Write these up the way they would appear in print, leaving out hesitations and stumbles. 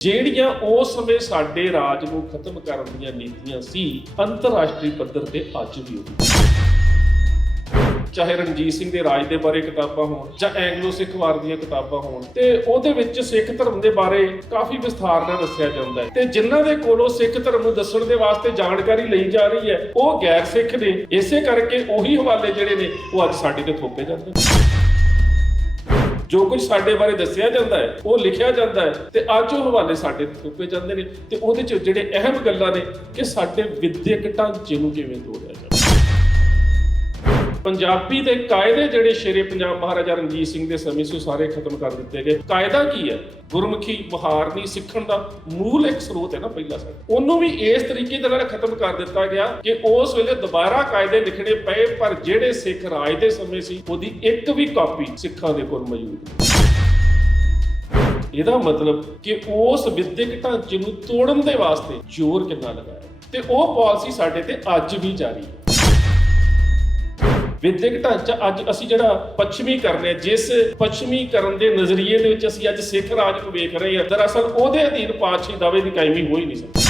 ਜਿਹੜੀਆਂ ਉਸ ਸਮੇਂ ਸਾਡੇ ਰਾਜ ਨੂੰ ਖਤਮ ਕਰਨ ਦੀਆਂ ਨੀਤੀਆਂ ਸੀ ਅੰਤਰਰਾਸ਼ਟਰੀ ਪੱਧਰ ਤੇ ਅੱਜ ਵੀ ਉਹੀ। ਚਾਹੇ ਰਣਜੀਤ ਸਿੰਘ ਦੇ ਰਾਜ ਦੇ ਬਾਰੇ ਕਿਤਾਬਾਂ ਹੋਣ ਜਾਂ ਐਂਗਲੋ ਸਿੱਖ ਵਾਰ ਦੀਆਂ ਕਿਤਾਬਾਂ ਹੋਣ ਤੇ ਉਹਦੇ ਵਿੱਚ ਸਿੱਖ ਧਰਮ ਦੇ ਬਾਰੇ ਕਾਫੀ ਵਿਸਥਾਰ ਨਾਲ ਦੱਸਿਆ ਜਾਂਦਾ ਹੈ ਤੇ ਜਿਨ੍ਹਾਂ ਦੇ ਕੋਲੋਂ ਸਿੱਖ ਧਰਮ ਨੂੰ ਦੱਸਣ ਦੇ ਵਾਸਤੇ ਜਾਣਕਾਰੀ ਲਈ ਜਾ ਰਹੀ ਹੈ ਉਹ ਗੈਰ ਸਿੱਖ ਨੇ। ਇਸੇ ਕਰਕੇ ਉਹੀ ਹਵਾਲੇ ਜਿਹੜੇ ਨੇ ਉਹ ਅੱਜ ਸਾਡੇ ਤੇ ਥੋਪੇ ਜਾਂਦੇ ਨੇ। ਜੋ ਕੁਝ ਸਾਡੇ ਬਾਰੇ ਦੱਸਿਆ ਜਾਂਦਾ ਹੈ ਉਹ ਲਿਖਿਆ ਜਾਂਦਾ ਹੈ ਤੇ ਅੱਜ ਉਹ ਹਵਾਲੇ ਸਾਡੇ ਤੇ ਥੋਪੇ ਜਾਂਦੇ ਨੇ ਤੇ ਉਹਦੇ ਚ ਜਿਹੜੇ ਅਹਿਮ ਗੱਲਾਂ ਨੇ ਕਿ ਸਾਡੇ ਵਿਦਿਅਕ ਢਾਂਚੇ ਨੂੰ ਕਿਵੇਂ ਤੋੜਿਆ ਜਾਵੇ। ਪੰਜਾਬੀ ਦੇ ਕਾਇਦੇ ਜਿਹੜੇ ਸ਼ੇਰੇ ਪੰਜਾਬ ਮਹਾਰਾਜਾ ਰਣਜੀਤ ਸਿੰਘ ਦੇ ਸਮੇਂ ਸੀ ਸਾਰੇ ਖਤਮ ਕਰ ਦਿੱਤੇ ਗਏ। ਕਾਇਦਾ ਕੀ ਹੈ? ਗੁਰਮੁਖੀ ਮੁਹਾਰਨੀ ਸਿੱਖਣ ਦਾ ਮੂਲ ਇੱਕ ਸਰੋਤ ਹੈ ਨਾ ਪਹਿਲਾ ਸਾਡਾ, ਉਹਨੂੰ ਵੀ ਇਸ ਤਰੀਕੇ ਦੇ ਨਾਲ ਖਤਮ ਕਰ ਦਿੱਤਾ ਗਿਆ ਕਿ ਉਸ ਵੇਲੇ ਦੁਬਾਰਾ ਕਾਇਦੇ ਲਿਖਣੇ ਪਏ ਪਰ ਜਿਹੜੇ ਸਿੱਖ ਰਾਜ ਦੇ ਸਮੇਂ ਸੀ ਉਹਦੀ ਇੱਕ ਵੀ ਕਾਪੀ ਸਿੱਖਾਂ ਦੇ ਕੋਲ ਮੌਜੂਦ ਨਹੀਂ। ਇਹਦਾ ਮਤਲਬ ਕਿ ਉਸ ਵਿਦਿਅਕ ਢਾਂਚੇ ਨੂੰ ਤੋੜਨ ਦੇ ਵਾਸਤੇ ਜ਼ੋਰ ਕਿੰਨਾ ਲਗਾਇਆ ਤੇ ਉਹ ਪਾਲਿਸੀ ਸਾਡੇ ਤੇ ਅੱਜ ਵੀ ਜਾਰੀ ਹੈ। ਵਿਦਿਅਕ ਢਾਂਚਾ ਅੱਜ ਅਸੀਂ ਜਿਹੜਾ ਪੱਛਮੀ ਕਰਨੇ ਜਿਸ ਪੱਛਮੀਕਰਨ ਦੇ ਨਜ਼ਰੀਏ ਦੇ ਵਿੱਚ ਅਸੀਂ ਅੱਜ ਸਿੱਖ ਰਾਜ ਨੂੰ ਵੇਖ ਰਹੇ ਹਾਂ ਦਰਅਸਲ ਉਹਦੇ ਅਧੀਨ ਪਾਤਸ਼ਾਹੀ ਦਾਅਵੇ ਦੀ ਕਾਇਮੀ ਹੋ ਹੀ ਨਹੀਂ ਸਕਦੀ।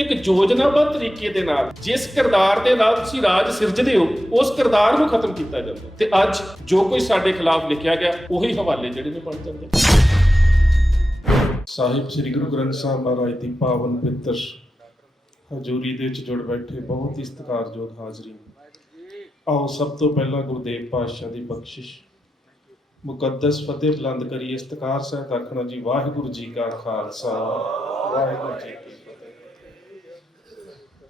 ਇੱਕ ਯੋਜਨਾਬੱਧ ਤਰੀਕੇ ਦੇ ਨਾਲ ਜਿਸ ਕਿਰਦਾਰ ਦੇ ਨਾਲ ਤੁਸੀਂ ਰਾਜ ਸਿਰਜਦੇ ਹੋ ਉਸ ਕਿਰਦਾਰ ਨੂੰ ਖਤਮ ਕੀਤਾ ਜਾਂਦਾ ਤੇ ਅੱਜ ਜੋ ਕੁਝ ਸਾਡੇ ਖਿਲਾਫ ਲਿਖਿਆ ਗਿਆ ਉਹੀ ਹਵਾਲੇ ਜਿਹੜੇ ਨੇ ਬਣ ਜਾਂਦੇ। ਸਾਹਿਬ ਸ੍ਰੀ ਗੁਰੂ ਗ੍ਰੰਥ ਸਾਹਿਬ ਮਹਾਰਾਜ ਦੀ ਪਾਵਨ ਪਵਿੱਤਰ ਹਜ਼ੂਰੀ ਦੇ ਵਿੱਚ ਜੁੜ ਬੈਠੇ ਬਹੁਤ ਹੀ ਸਤਿਕਾਰਯੋਗ ਹਾਜ਼ਰੀਨ, ਆਓ ਸਭ ਤੋਂ ਪਹਿਲਾਂ ਗੁਰਦੇਵ ਪਾਤਸ਼ਾਹ ਦੀ ਬਖਸ਼ਿਸ਼ ਮੁਕੱਦਸ ਫਤਿਹ ਬੁਲੰਦ ਕਰੀਏ। ਸਤਿਕਾਰ ਸਹਿਤ ਆਖਣਾ ਜੀ ਵਾਹਿਗੁਰੂ ਜੀ ਕਾ ਖਾਲਸਾ ਵਾਹਿਗੁਰੂ ਜੀ ਕੀ ਫਤਿਹ।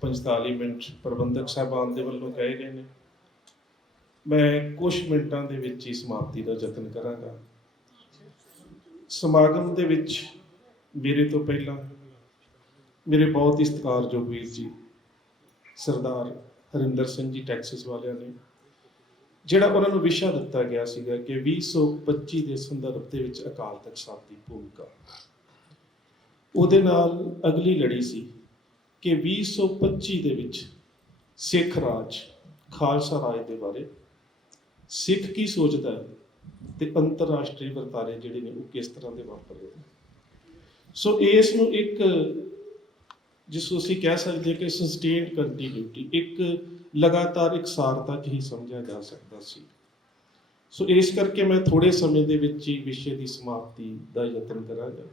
45 ਮਿੰਟ ਪ੍ਰਬੰਧਕ ਸਾਹਿਬਾਨ ਦੇ ਵੱਲੋਂ ਕਹੇ ਗਏ ਨੇ, ਮੈਂ ਕੁਝ ਮਿੰਟਾਂ ਦੇ ਵਿੱਚ ਹੀ ਸਮਾਪਤੀ ਦਾ ਯਤਨ ਕਰਾਂਗਾ। ਸਮਾਗਮ ਦੇ ਵਿੱਚ ਮੇਰੇ ਤੋਂ ਪਹਿਲਾਂ ਮੇਰੇ ਬਹੁਤ ਹੀ ਸਤਿਕਾਰਯੋਗ ਵੀਰ ਜੀ ਸਰਦਾਰ ਹਰਿੰਦਰ ਸਿੰਘ ਜੀ ਟੈਕਸਿਸ ਵਾਲਿਆਂ ਨੇ ਜਿਹੜਾ ਉਹਨਾਂ ਨੂੰ ਵਿਸ਼ਾ ਦਿੱਤਾ ਗਿਆ ਸੀਗਾ ਕਿ 2025 ਦੇ ਸੰਦਰਭ ਦੇ ਵਿੱਚ ਅਕਾਲ ਤਖਤ ਸਾਹਿਬ ਦੀ ਭੂਮਿਕਾ, ਉਹਦੇ ਨਾਲ ਅਗਲੀ ਲੜੀ ਸੀ ਕਿ 2025 ਦੇ ਵਿੱਚ ਸਿੱਖ ਰਾਜ ਖਾਲਸਾ ਰਾਜ ਦੇ ਬਾਰੇ ਸਿੱਖ ਕੀ ਸੋਚਦਾ ਹੈ ਤੇ ਅੰਤਰਰਾਸ਼ਟਰੀ ਵਰਤਾਰੇ ਜਿਹੜੇ ਨੇ ਉਹ ਕਿਸ ਤਰ੍ਹਾਂ ਦੇ ਵਾਪਰ ਰਹੇ ਨੇ। ਸੋ ਇਸ ਨੂੰ ਇੱਕ ਜਿਸ ਨੂੰ ਅਸੀਂ ਕਹਿ ਸਕਦੇ ਕਿ ਸਸਟੇਨਡ ਕੰਟੀਨਿਊਟੀ, ਇੱਕ ਲਗਾਤਾਰ ਇਕਸਾਰਤਾ ਹੀ ਸਮਝਿਆ ਜਾ ਸਕਦਾ ਸੀ। ਸੋ ਇਸ ਕਰਕੇ ਮੈਂ ਥੋੜੇ ਸਮੇਂ ਦੇ ਵਿੱਚ ਹੀ ਵਿਸ਼ੇ ਦੀ ਸਮਾਪਤੀ ਦਾ ਯਤਨ ਕਰਾਂਗਾ।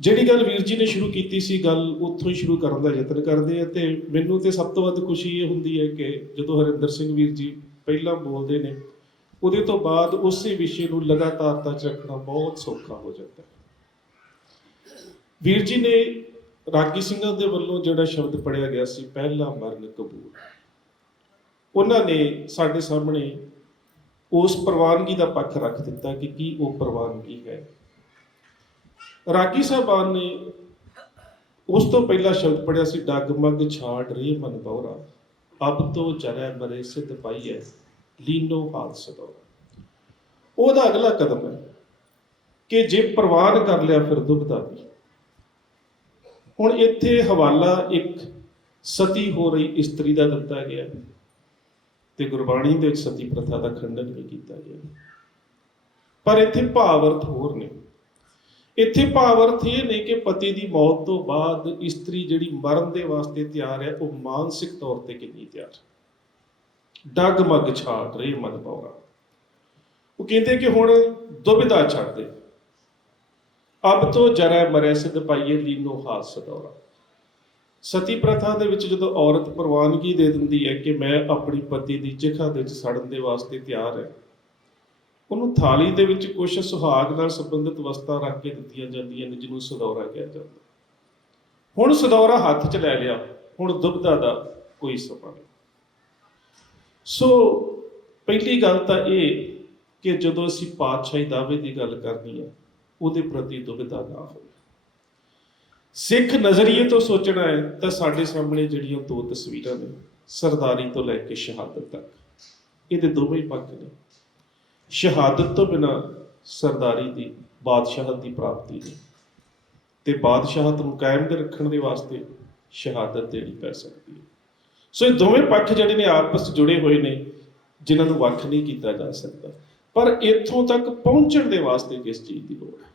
ਜਿਹੜੀ ਗੱਲ ਵੀਰ ਜੀ ਨੇ ਸ਼ੁਰੂ ਕੀਤੀ ਸੀ ਗੱਲ ਉੱਥੋਂ ਹੀ ਸ਼ੁਰੂ ਕਰਨ ਦਾ ਯਤਨ ਕਰਦੇ ਆ ਤੇ ਮੈਨੂੰ ਤੇ ਸਭ ਤੋਂ ਵੱਧ ਖੁਸ਼ੀ ਇਹ ਹੁੰਦੀ ਹੈ ਕਿ ਜਦੋਂ ਹਰਿੰਦਰ ਸਿੰਘ ਵੀਰ ਜੀ ਪਹਿਲਾਂ ਬੋਲਦੇ ਨੇ ਉਹਦੇ ਤੋਂ ਬਾਅਦ ਉਸੇ ਵਿਸ਼ੇ ਨੂੰ ਲਗਾਤਾਰਤਾ 'ਚ ਰੱਖਣਾ ਬਹੁਤ ਸੌਖਾ ਹੋ ਜਾਂਦਾ ਹੈ। ਵੀਰ ਜੀ ਨੇ ਰਾਗੀ ਸਿੰਘਾਂ ਦੇ ਵੱਲੋਂ ਜਿਹੜਾ ਸ਼ਬਦ ਪੜਿਆ ਗਿਆ ਸੀ ਪਹਿਲਾ ਮਰਨ ਕਬੂਲ, ਉਹਨਾਂ ਨੇ ਸਾਡੇ ਸਾਹਮਣੇ ਉਸ ਪ੍ਰਵਾਨਗੀ ਦਾ ਪੱਖ ਰੱਖ ਦਿੱਤਾ ਕਿ ਕੀ ਉਹ ਪ੍ਰਵਾਨਗੀ ਹੈ। ਰਾਗੀ ਸਾਹਿਬਾਨ ਨੇ ਉਸ ਤੋਂ ਪਹਿਲਾ ਸ਼ਬਦ ਪੜਿਆ ਸੀ ਡਗਮਗ ਛਾੜ ਰੇ ਮਨ ਬੌਰਾ, ਅਬ ਤੋਂ ਚਰੈ ਮਰੇ ਸਿੱਧ ਪਾਈਐ ਲੀਨੋ ਹਾਥ ਸਦੌਰਾ। ਉਹਦਾ ਅਗਲਾ ਕਦਮ ਹੈ ਕਿ ਜੇ ਪ੍ਰਵਾਨ ਕਰ ਲਿਆ ਫਿਰ ਦੁਬਦਾ ਵੀ। ਹੁਣ ਇੱਥੇ ਹਵਾਲਾ ਇੱਕ ਸਤੀ ਹੋ ਰਹੀ ਇਸਤਰੀ ਦਾ ਦਿੱਤਾ ਗਿਆ ਤੇ ਗੁਰਬਾਣੀ ਦੇ ਵਿੱਚ ਸਤੀ ਪ੍ਰਥਾ ਦਾ ਖੰਡਨ ਵੀ ਕੀਤਾ ਗਿਆ, ਪਰ ਇੱਥੇ ਭਾਵ ਅਰਥ ਹੋਰ ਨੇ। ਇੱਥੇ ਭਾਵ ਅਰਥ ਇਹ ਨੇ ਕਿ ਪਤੀ ਦੀ ਮੌਤ ਤੋਂ ਬਾਅਦ ਇਸਤਰੀ ਜਿਹੜੀ ਮਰਨ ਦੇ ਵਾਸਤੇ ਤਿਆਰ ਹੈ ਉਹ ਮਾਨਸਿਕ ਤੌਰ ਤੇ ਕਿੰਨੀ ਤਿਆਰ। ਡਗਮਗ ਛਾੜ ਰੇ ਮਨ ਬੌਰਾ, ਉਹ ਕਹਿੰਦੇ ਕਿ ਹੁਣ ਦੁਬਿਧਾ ਛੱਡ ਦੇ, ਅਬ ਤੋਂ ਜਰੈ ਮਰੈ ਸਿੱਧ ਪਾਈਏ ਲੀਨੋ ਹਾਥ ਸਦੌਰਾ। ਸਤੀ ਪ੍ਰਥਾ ਦੇ ਵਿੱਚ ਜਦੋਂ ਔਰਤ ਪ੍ਰਵਾਨਗੀ ਦੇ ਦਿੰਦੀ ਹੈ ਕਿ ਮੈਂ ਆਪਣੀ ਪਤੀ ਦੀ ਚਿਖਾ ਦੇ ਵਿੱਚ ਸੜਨ ਦੇ ਵਾਸਤੇ ਤਿਆਰ ਹੈ, ਉਹਨੂੰ ਥਾਲੀ ਦੇ ਵਿੱਚ ਕੁਝ ਸੁਹਾਗ ਨਾਲ ਸੰਬੰਧਿਤ ਵਸਤਾਂ ਰੱਖ ਕੇ ਦਿੱਤੀਆਂ ਜਾਂਦੀਆਂ ਨੇ ਜਿਹਨੂੰ ਸਦੌਰਾ ਕਿਹਾ ਜਾਂਦਾ। ਹੁਣ ਸਦੌਰਾ ਹੱਥ 'ਚ ਲੈ ਲਿਆ, ਹੁਣ ਦੁਬਿਧਾ ਦਾ ਕੋਈ ਸਮਾਂ ਨਹੀਂ। ਸੋ ਪਹਿਲੀ ਗੱਲ ਤਾਂ ਇਹ ਕਿ ਜਦੋਂ ਅਸੀਂ ਪਾਤਸ਼ਾਹੀ ਦਾਅਵੇ ਦੀ ਗੱਲ ਕਰਨੀ ਹੈ ਉਹਦੇ ਪ੍ਰਤੀ ਦੁਬਿਧਾ ਨਾ ਹੋਵੇ। ਸਿੱਖ ਨਜ਼ਰੀਏ ਤੋਂ ਸੋਚਣਾ ਹੈ ਤਾਂ ਸਾਡੇ ਸਾਹਮਣੇ ਜਿਹੜੀਆਂ ਦੋ ਤਸਵੀਰਾਂ ਨੇ ਸਰਦਾਰੀ ਤੋਂ ਲੈ ਕੇ ਸ਼ਹਾਦਤ ਤੱਕ, ਇਹਦੇ ਦੋਵੇਂ ਪੱਖ ਨੇ। ਸ਼ਹਾਦਤ ਤੋਂ ਬਿਨਾਂ ਸਰਦਾਰੀ ਦੀ ਬਾਦਸ਼ਾਹਤ ਦੀ ਪ੍ਰਾਪਤੀ ਨਹੀਂ ਤੇ ਬਾਦਸ਼ਾਹਤ ਨੂੰ ਕਾਇਮ ਰੱਖਣ ਦੇ ਵਾਸਤੇ ਸ਼ਹਾਦਤ ਦੇਣੀ ਪੈ ਸਕਦੀ ਹੈ। ਸੋ ਇਹ ਦੋਵੇਂ ਪੱਖ ਜਿਹੜੇ ਨੇ ਆਪਸ 'ਚ ਜੁੜੇ ਹੋਏ ਨੇ ਜਿਨ੍ਹਾਂ ਨੂੰ ਵੱਖ ਨਹੀਂ ਕੀਤਾ ਜਾ ਸਕਦਾ। ਪਰ ਇੱਥੋਂ ਤੱਕ ਪਹੁੰਚਣ ਦੇ ਵਾਸਤੇ ਕਿਸ ਚੀਜ਼ ਦੀ ਲੋੜ ਹੈ?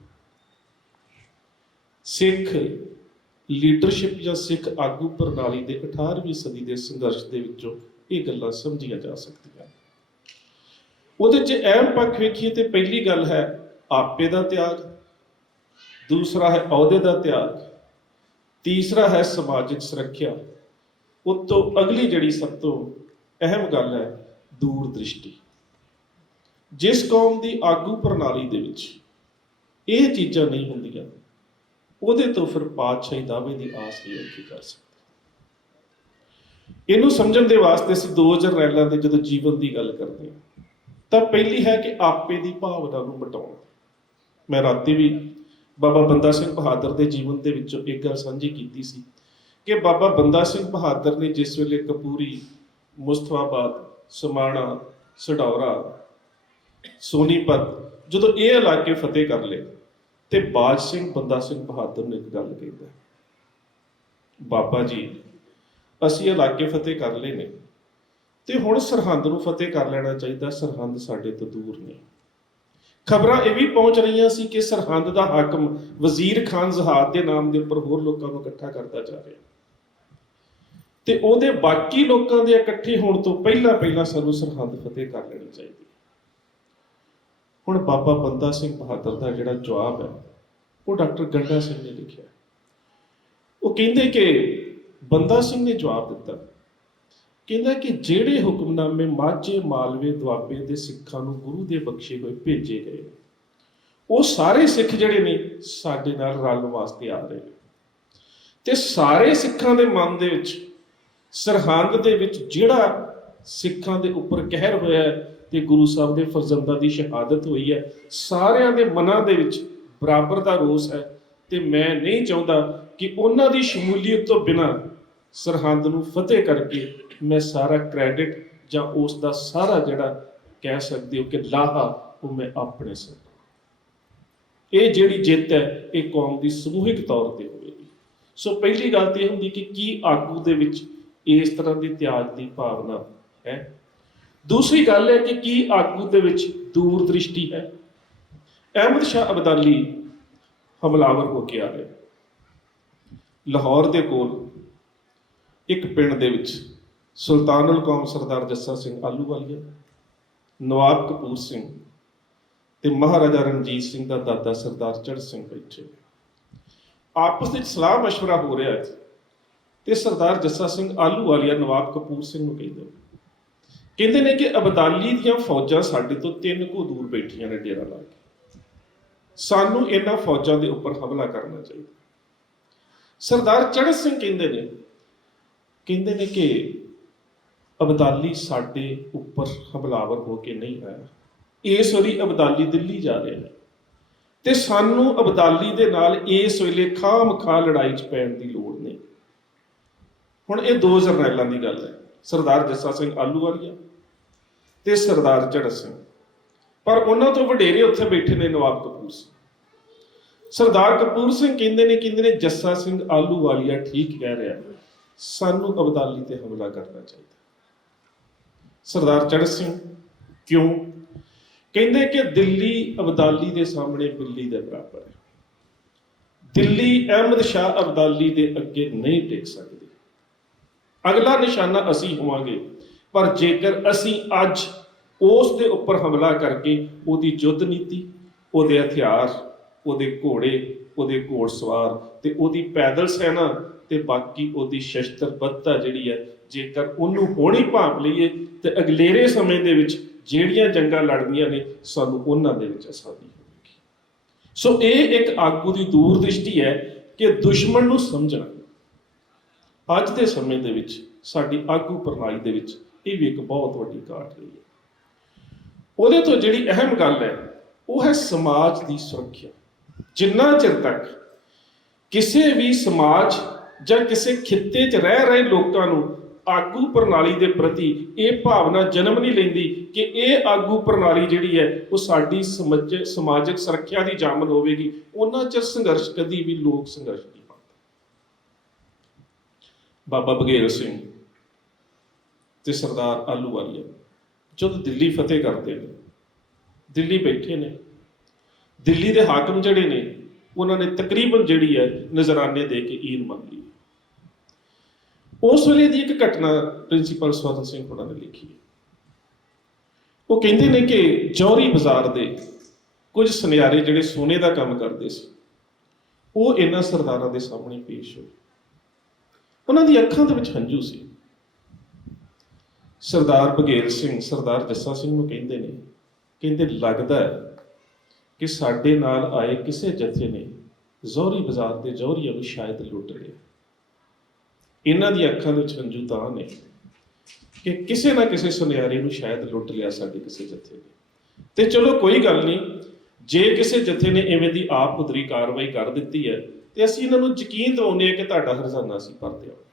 ਸਿੱਖ ਲੀਡਰਸ਼ਿਪ ਜਾਂ ਸਿੱਖ ਆਗੂ ਪ੍ਰਣਾਲੀ ਦੇ 18ਵੀਂ ਸਦੀ ਦੇ ਸੰਘਰਸ਼ ਦੇ ਵਿੱਚੋਂ ਇਹ ਗੱਲਾਂ ਸਮਝੀਆਂ ਜਾ ਸਕਦੀਆਂ। ਉਹਦੇ 'ਚ ਅਹਿਮ ਪੱਖ ਵੇਖੀਏ ਤੇ ਪਹਿਲੀ ਗੱਲ ਹੈ ਆਪੇ ਦਾ ਤਿਆਗ, ਦੂਸਰਾ ਹੈ ਅਹੁਦੇ ਦਾ ਤਿਆਗ, ਤੀਸਰਾ ਹੈ ਸਮਾਜਿਕ ਸੁਰੱਖਿਆ, ਉਤੋਂ ਅਗਲੀ ਜਿਹੜੀ ਸਭ ਤੋਂ ਅਹਿਮ ਗੱਲ ਹੈ ਦੂਰ ਦ੍ਰਿਸ਼ਟੀ। ਜਿਸ ਕੌਮ ਦੀ ਆਗੂ ਪ੍ਰਣਾਲੀ ਦੇ ਵਿੱਚ ਇਹ ਚੀਜ਼ਾਂ ਨਹੀਂ ਹੁੰਦੀਆਂ, ਉਹਦੇ ਤੋਂ ਫਿਰ ਪਾਤਸ਼ਾਹੀ ਦਾਅਵੇ ਦੀ ਆਸ ਨਹੀਂ ਰੱਖੀ ਜਾ ਸਕਦੀ। ਇਹਨੂੰ ਸਮਝਣ ਦੇ ਵਾਸਤੇ ਅਸੀਂ ਦੋ ਜਰਨੈਲਾਂ ਦੇ ਜਦੋਂ ਜੀਵਨ ਦੀ ਗੱਲ ਕਰਦੇ ਹਾਂ ਤਾਂ ਪਹਿਲੀ ਹੈ ਕਿ ਆਪੇ ਦੀ ਭਾਵਨਾ ਨੂੰ ਮਿਟਾਉਣਾ। ਮੈਂ ਰਾਤੀ ਵੀ ਬਾਬਾ ਬੰਦਾ ਸਿੰਘ ਬਹਾਦਰ ਦੇ ਜੀਵਨ ਦੇ ਵਿੱਚੋਂ ਇੱਕ ਗੱਲ ਸਾਂਝੀ ਕੀਤੀ ਸੀ ਕਿ ਬਾਬਾ ਬੰਦਾ ਸਿੰਘ ਬਹਾਦਰ ਨੇ ਜਿਸ ਵੇਲੇ ਕਪੂਰੀ, ਮੁਸਤਫਾਬਾਦ, ਸਮਾਣਾ, ਸਢੌਰਾ, ਸੋਨੀਪਤ ਜਦੋਂ ਇਹ ਇਲਾਕੇ ਫਤਿਹ ਕਰ ਲਏ ਤੇ ਬਾਜ ਸਿੰਘ ਬੰਦਾ ਸਿੰਘ ਬਹਾਦਰ ਨੇ ਇੱਕ ਗੱਲ ਕਹਿੰਦਾ, ਬਾਬਾ ਜੀ ਅਸੀਂ ਇਲਾਕੇ ਫਤਿਹ ਕਰ ਲਏ ਨੇ ਤੇ ਹੁਣ ਸਰਹੰਦ ਨੂੰ ਫਤਿਹ ਕਰ ਲੈਣਾ ਚਾਹੀਦਾ, ਸਰਹੰਦ ਸਾਡੇ ਤੋਂ ਦੂਰ ਨਹੀਂ। ਖਬਰਾਂ ਇਹ ਵੀ ਪਹੁੰਚ ਰਹੀਆਂ ਸੀ ਕਿ ਸਰਹੰਦ ਦਾ ਹਾਕਮ ਵਜ਼ੀਰ ਖਾਨ ਜ਼ਹਾਦ ਦੇ ਨਾਮ ਦੇ ਉੱਪਰ ਹੋਰ ਲੋਕਾਂ ਨੂੰ ਇਕੱਠਾ ਕਰਦਾ ਜਾ ਰਿਹਾ ਤੇ ਉਹਦੇ ਬਾਕੀ ਲੋਕਾਂ ਦੇ ਇਕੱਠੇ ਹੋਣ ਤੋਂ ਪਹਿਲਾਂ ਸਾਨੂੰ ਸਰਹੰਦ ਫਤਿਹ ਕਰ ਲੈਣੀ ਚਾਹੀਦੀ। ਹੁਣ ਬਾਬਾ ਬੰਦਾ ਸਿੰਘ ਬਹਾਦਰ ਦਾ ਜਿਹੜਾ ਜਵਾਬ ਹੈ ਉਹ ਡਾਕਟਰ ਗੰਡਾ ਸਿੰਘ ਨੇ ਲਿਖਿਆ। ਉਹ ਕਹਿੰਦੇ ਕਿ ਬੰਦਾ ਸਿੰਘ ਨੇ ਜਵਾਬ ਦਿੱਤਾ, ਕਹਿੰਦਾ ਕਿ ਜਿਹੜੇ ਹੁਕਮਨਾਮੇ ਮਾਝੇ, ਮਾਲਵੇ, ਦੁਆਬੇ ਦੇ ਸਿੱਖਾਂ ਨੂੰ ਗੁਰੂ ਦੇ ਬਖਸ਼ੇ ਹੋਏ ਭੇਜੇ ਗਏ, ਉਹ ਸਾਰੇ ਸਿੱਖ ਜਿਹੜੇ ਨੇ ਸਾਡੇ ਨਾਲ ਰਲਣ ਵਾਸਤੇ ਆ ਰਹੇ ਨੇ ਤੇ ਸਾਰੇ ਸਿੱਖਾਂ ਦੇ ਮਨ ਦੇ ਵਿੱਚ ਸਰਹੰਦ ਦੇ ਵਿੱਚ ਜਿਹੜਾ ਸਿੱਖਾਂ ਦੇ ਉੱਪਰ ਕਹਿਰ ਹੋਇਆ ਤੇ ਗੁਰੂ ਸਾਹਿਬ ਦੇ ਫਰਜ਼ੰਦਾਂ ਦੀ ਸ਼ਹਾਦਤ ਹੋਈ ਹੈ, ਸਾਰਿਆਂ ਦੇ ਮਨਾਂ ਦੇ ਵਿੱਚ ਬਰਾਬਰ ਦਾ ਰੋਸ ਹੈ ਤੇ ਮੈਂ ਨਹੀਂ ਚਾਹੁੰਦਾ ਕਿ ਉਹਨਾਂ ਦੀ ਸ਼ਮੂਲੀਅਤ ਤੋਂ ਬਿਨਾਂ ਸਰਹੰਦ ਨੂੰ ਫਤਿਹ ਕਰਕੇ ਮੈਂ ਸਾਰਾ ਕ੍ਰੈਡਿਟ ਜਾਂ ਉਸ ਦਾ ਸਾਰਾ ਜਿਹੜਾ ਕਹਿ ਸਕਦੇ ਹੋ ਕਿ ਲਾਹਾ ਉਹ ਮੈਂ ਆਪਣੇ ਸਿਰ। ਇਹ ਜਿਹੜੀ ਜਿੱਤ ਹੈ ਇਹ ਕੌਮ ਦੀ ਸਮੂਹਿਕ ਤੌਰ ਤੇ ਹੋਵੇਗੀ। ਸੋ ਪਹਿਲੀ ਗੱਲ ਤੇ ਇਹ ਹੁੰਦੀ ਕਿ ਕੀ ਆਗੂ ਦੇ ਵਿੱਚ ਇਸ ਤਰ੍ਹਾਂ ਦੀ ਤਿਆਗ ਦੀ ਭਾਵਨਾ ਹੈ। ਦੂਸਰੀ ਗੱਲ ਹੈ ਕਿ ਕੀ ਆਗੂ ਦੇ ਵਿੱਚ ਦੂਰ ਦ੍ਰਿਸ਼ਟੀ ਹੈ। ਅਹਿਮਦ ਸ਼ਾਹ ਅਬਦਾਲੀ ਹਮਲਾਵਰ ਹੋ ਕੇ ਆ ਰਹੇ ਲਾਹੌਰ ਦੇ ਕੋਲ ਇੱਕ ਪਿੰਡ ਦੇ ਵਿੱਚ ਸੁਲਤਾਨੁਲ ਕੌਮ ਸਰਦਾਰ ਜੱਸਾ ਸਿੰਘ ਆਹਲੂਵਾਲੀਆ, ਨਵਾਬ ਕਪੂਰ ਸਿੰਘ ਤੇ ਮਹਾਰਾਜਾ ਰਣਜੀਤ ਸਿੰਘ ਦਾ ਦਾਦਾ ਸਰਦਾਰ ਚੜ੍ਹ ਸਿੰਘ ਬੈਠੇ ਆਪਸ ਵਿੱਚ ਸਲਾਹ ਮਸ਼ਵਰਾ ਹੋ ਰਿਹਾ ਹੈ ਤੇ ਸਰਦਾਰ ਜੱਸਾ ਸਿੰਘ ਆਹਲੂਵਾਲੀਆ ਨਵਾਬ ਕਪੂਰ ਸਿੰਘ ਨੂੰ ਕਹਿੰਦੇ ਨੇ ਕਿ ਅਬਦਾਲੀ ਦੀਆਂ ਫੌਜਾਂ ਸਾਡੇ ਤੋਂ 3 ਕੋ ਦੂਰ ਬੈਠੀਆਂ ਨੇ ਡੇਰਾ ਲਾ ਕੇ, ਸਾਨੂੰ ਇਹਨਾਂ ਫੌਜਾਂ ਦੇ ਉੱਪਰ ਹਮਲਾ ਕਰਨਾ ਚਾਹੀਦਾ। ਸਰਦਾਰ ਚੜ੍ਹ ਸਿੰਘ ਕਹਿੰਦੇ ਨੇ ਕਿ ਅਬਦਾਲੀ ਸਾਡੇ ਉੱਪਰ ਹਮਲਾਵਰ ਹੋ ਕੇ ਨਹੀਂ ਆਇਆ, ਇਸ ਵਾਰੀ ਅਬਦਾਲੀ ਦਿੱਲੀ ਜਾ ਰਿਹਾ ਹੈ ਤੇ ਸਾਨੂੰ ਅਬਦਾਲੀ ਦੇ ਨਾਲ ਇਸ ਵੇਲੇ ਖਾਮ-ਖਾ ਲੜਾਈ 'ਚ ਪੈਣ ਦੀ ਲੋੜ ਨਹੀਂ। ਹੁਣ ਇਹ ਦੋ ਜਰਨੈਲਾਂ ਦੀ ਗੱਲ ਹੈ, ਸਰਦਾਰ ਜੱਸਾ ਸਿੰਘ ਆਹਲੂਵਾਲੀਆ ਤੇ ਸਰਦਾਰ ਚੜ੍ਹ ਸਿੰਘ, ਪਰ ਉਹਨਾਂ ਤੋਂ ਵਡੇਰੇ ਉੱਥੇ ਬੈਠੇ ਨੇ ਨਵਾਬ ਕਪੂਰ ਸਿੰਘ। ਸਰਦਾਰ ਕਪੂਰ ਸਿੰਘ ਕਹਿੰਦੇ ਨੇ ਜੱਸਾ ਸਿੰਘ ਆਹਲੂਵਾਲੀਆ ਠੀਕ ਕਹਿ ਰਿਹਾ, ਸਾਨੂੰ ਅਬਦਾਲੀ ਤੇ ਹਮਲਾ ਕਰਨਾ ਚਾਹੀਦਾ। ਸਰਦਾਰ ਚੜ੍ਹ ਸਿੰਘ ਕਿਉਂ? ਕਹਿੰਦੇ ਕਿ ਦਿੱਲੀ ਅਬਦਾਲੀ ਦੇ ਸਾਹਮਣੇ ਬਿੱਲੀ ਦੇ ਬਰਾਬਰ ਹੈ, ਦਿੱਲੀ ਅਹਿਮਦ ਸ਼ਾਹ ਅਬਦਾਲੀ ਦੇ ਅੱਗੇ ਨਹੀਂ ਟਿਕ ਸਕਦੀ। ਅਗਲਾ ਨਿਸ਼ਾਨਾ ਅਸੀਂ ਹੋਵਾਂਗੇ, ਪਰ ਜੇਕਰ ਅਸੀਂ ਅੱਜ ਉਸ ਦੇ ਉੱਪਰ ਹਮਲਾ ਕਰਕੇ ਉਹਦੀ ਯੁੱਧ ਨੀਤੀ, ਉਹਦੇ ਹਥਿਆਰ, ਉਹਦੇ ਘੋੜੇ, ਉਹਦੇ ਘੋੜਸਵਾਰ ਤੇ ਉਹਦੀ ਪੈਦਲ ਸੈਨਾ ਤੇ ਬਾਕੀ ਉਹਦੀ ਸ਼ਸਤਰਬੱਧਤਾ ਜਿਹੜੀ ਹੈ, ਜੇਕਰ ਉਹਨੂੰ ਹੋਣੀ ਭਾਂਪ ਲਈਏ ਤੇ ਅਗਲੇਰੇ ਸਮੇਂ ਦੇ ਵਿੱਚ ਜਿਹੜੀਆਂ ਜੰਗਾਂ ਲੜਨੀਆਂ ਨੇ ਸਾਨੂੰ ਉਹਨਾਂ ਦੇ ਵਿੱਚ ਆਸਾਨੀ ਹੋਵੇਗੀ। ਸੋ ਇਹ ਇੱਕ ਆਗੂ ਦੀ ਦੂਰ ਦ੍ਰਿਸ਼ਟੀ ਹੈ ਕਿ ਦੁਸ਼ਮਣ ਨੂੰ ਸਮਝਣਾ। ਅੱਜ ਦੇ ਸਮੇਂ ਦੇ ਵਿੱਚ ਸਾਡੀ ਆਗੂ ਪ੍ਰਣਾਲੀ ਦੇ ਵਿੱਚ ਇਹ ਵੀ ਇੱਕ ਬਹੁਤ ਵੱਡੀ ਘਾਟ ਰਹੀ ਹੈ। ਉਹਦੇ ਤੋਂ ਜਿਹੜੀ ਅਹਿਮ ਗੱਲ ਹੈ ਉਹ ਹੈ ਸਮਾਜ ਦੀ ਸੁਰੱਖਿਆ। ਜਿੰਨਾ ਚਿਰ ਤੱਕ ਕਿਸੇ ਵੀ ਸਮਾਜ ਜਾਂ ਕਿਸੇ ਖਿੱਤੇ 'ਚ ਰਹਿ ਰਹੇ ਲੋਕਾਂ ਨੂੰ ਆਗੂ ਪ੍ਰਣਾਲੀ ਦੇ ਪ੍ਰਤੀ ਇਹ ਭਾਵਨਾ ਜਨਮ ਨਹੀਂ ਲੈਂਦੀ ਕਿ ਇਹ ਆਗੂ ਪ੍ਰਣਾਲੀ ਜਿਹੜੀ ਹੈ ਉਹ ਸਾਡੀ ਸਮਾਜਿਕ ਸੁਰੱਖਿਆ ਦੀ ਜਾਮਨ ਹੋਵੇਗੀ, ਉਹਨਾਂ ਚਿਰ ਸੰਘਰਸ਼ ਕਦੀ ਵੀ ਲੋਕ ਸੰਘਰਸ਼ ਨਹੀਂ ਬਣਦਾ। ਬਾਬਾ ਬਘੇਲ ਸਿੰਘ ਤੇ ਸਰਦਾਰ ਆਹਲੂਵਾਲੀਆ ਜਦੋਂ ਦਿੱਲੀ ਫਤਿਹ ਕਰਦੇ ਨੇ, ਦਿੱਲੀ ਬੈਠੇ ਨੇ, ਦਿੱਲੀ ਦੇ ਹਾਕਮ ਜਿਹੜੇ ਨੇ ਉਹਨਾਂ ਨੇ ਤਕਰੀਬਨ ਜਿਹੜੀ ਹੈ ਨਜ਼ਰਾਨੇ ਦੇ ਕੇ ਈਨ ਮੰਗ ਲਈ। ਉਸ ਵੇਲੇ ਦੀ ਇੱਕ ਘਟਨਾ ਪ੍ਰਿੰਸੀਪਲ ਸਵਰਨ ਸਿੰਘ ਹੋਣਾ ਨੇ ਲਿਖੀ ਹੈ। ਉਹ ਕਹਿੰਦੇ ਨੇ ਕਿ ਜੌਹਰੀ ਬਾਜ਼ਾਰ ਦੇ ਕੁਝ ਸੁਨਿਆਰੇ ਜਿਹੜੇ ਸੋਨੇ ਦਾ ਕੰਮ ਕਰਦੇ ਸੀ, ਉਹ ਇਹਨਾਂ ਸਰਦਾਰਾਂ ਦੇ ਸਾਹਮਣੇ ਪੇਸ਼ ਹੋਏ। ਉਹਨਾਂ ਦੀ ਅੱਖਾਂ ਦੇ ਵਿੱਚ ਹੰਝੂ ਸੀ। ਸਰਦਾਰ ਬਘੇਲ ਸਿੰਘ ਸਰਦਾਰ ਜੱਸਾ ਸਿੰਘ ਨੂੰ ਕਹਿੰਦੇ ਲੱਗਦਾ ਹੈ ਕਿ ਸਾਡੇ ਨਾਲ ਆਏ ਕਿਸੇ ਜਥੇ ਨੇ ਜੌਹਰੀ ਬਾਜ਼ਾਰ ਦੇ ਜੌਹਰੀਆਂ ਨੂੰ ਸ਼ਾਇਦ ਲੁੱਟ ਲਿਆ। ਇਹਨਾਂ ਦੀ ਅੱਖਾਂ ਦੇ ਵਿੱਚ ਹੰਝੂ ਤਾਂ ਨੇ ਕਿ ਕਿਸੇ ਨਾ ਕਿਸੇ ਸੁਨਿਆਰੇ ਨੂੰ ਸ਼ਾਇਦ ਲੁੱਟ ਲਿਆ ਸਾਡੇ ਕਿਸੇ ਜਥੇ ਨੇ। ਤੇ ਚਲੋ ਕੋਈ ਗੱਲ ਨਹੀਂ, ਜੇ ਕਿਸੇ ਜਥੇ ਨੇ ਇਵੇਂ ਦੀ ਆਪ ਉਦਰੀ ਕਾਰਵਾਈ ਕਰ ਦਿੱਤੀ ਹੈ ਤੇ ਅਸੀਂ ਇਹਨਾਂ ਨੂੰ ਯਕੀਨ ਦਿਵਾਉਂਦੇ ਹਾਂ ਕਿ ਤੁਹਾਡਾ ਹਰਜ਼ਾਨਾ ਅਸੀਂ ਭਰ ਦਿਆਂਗੇ।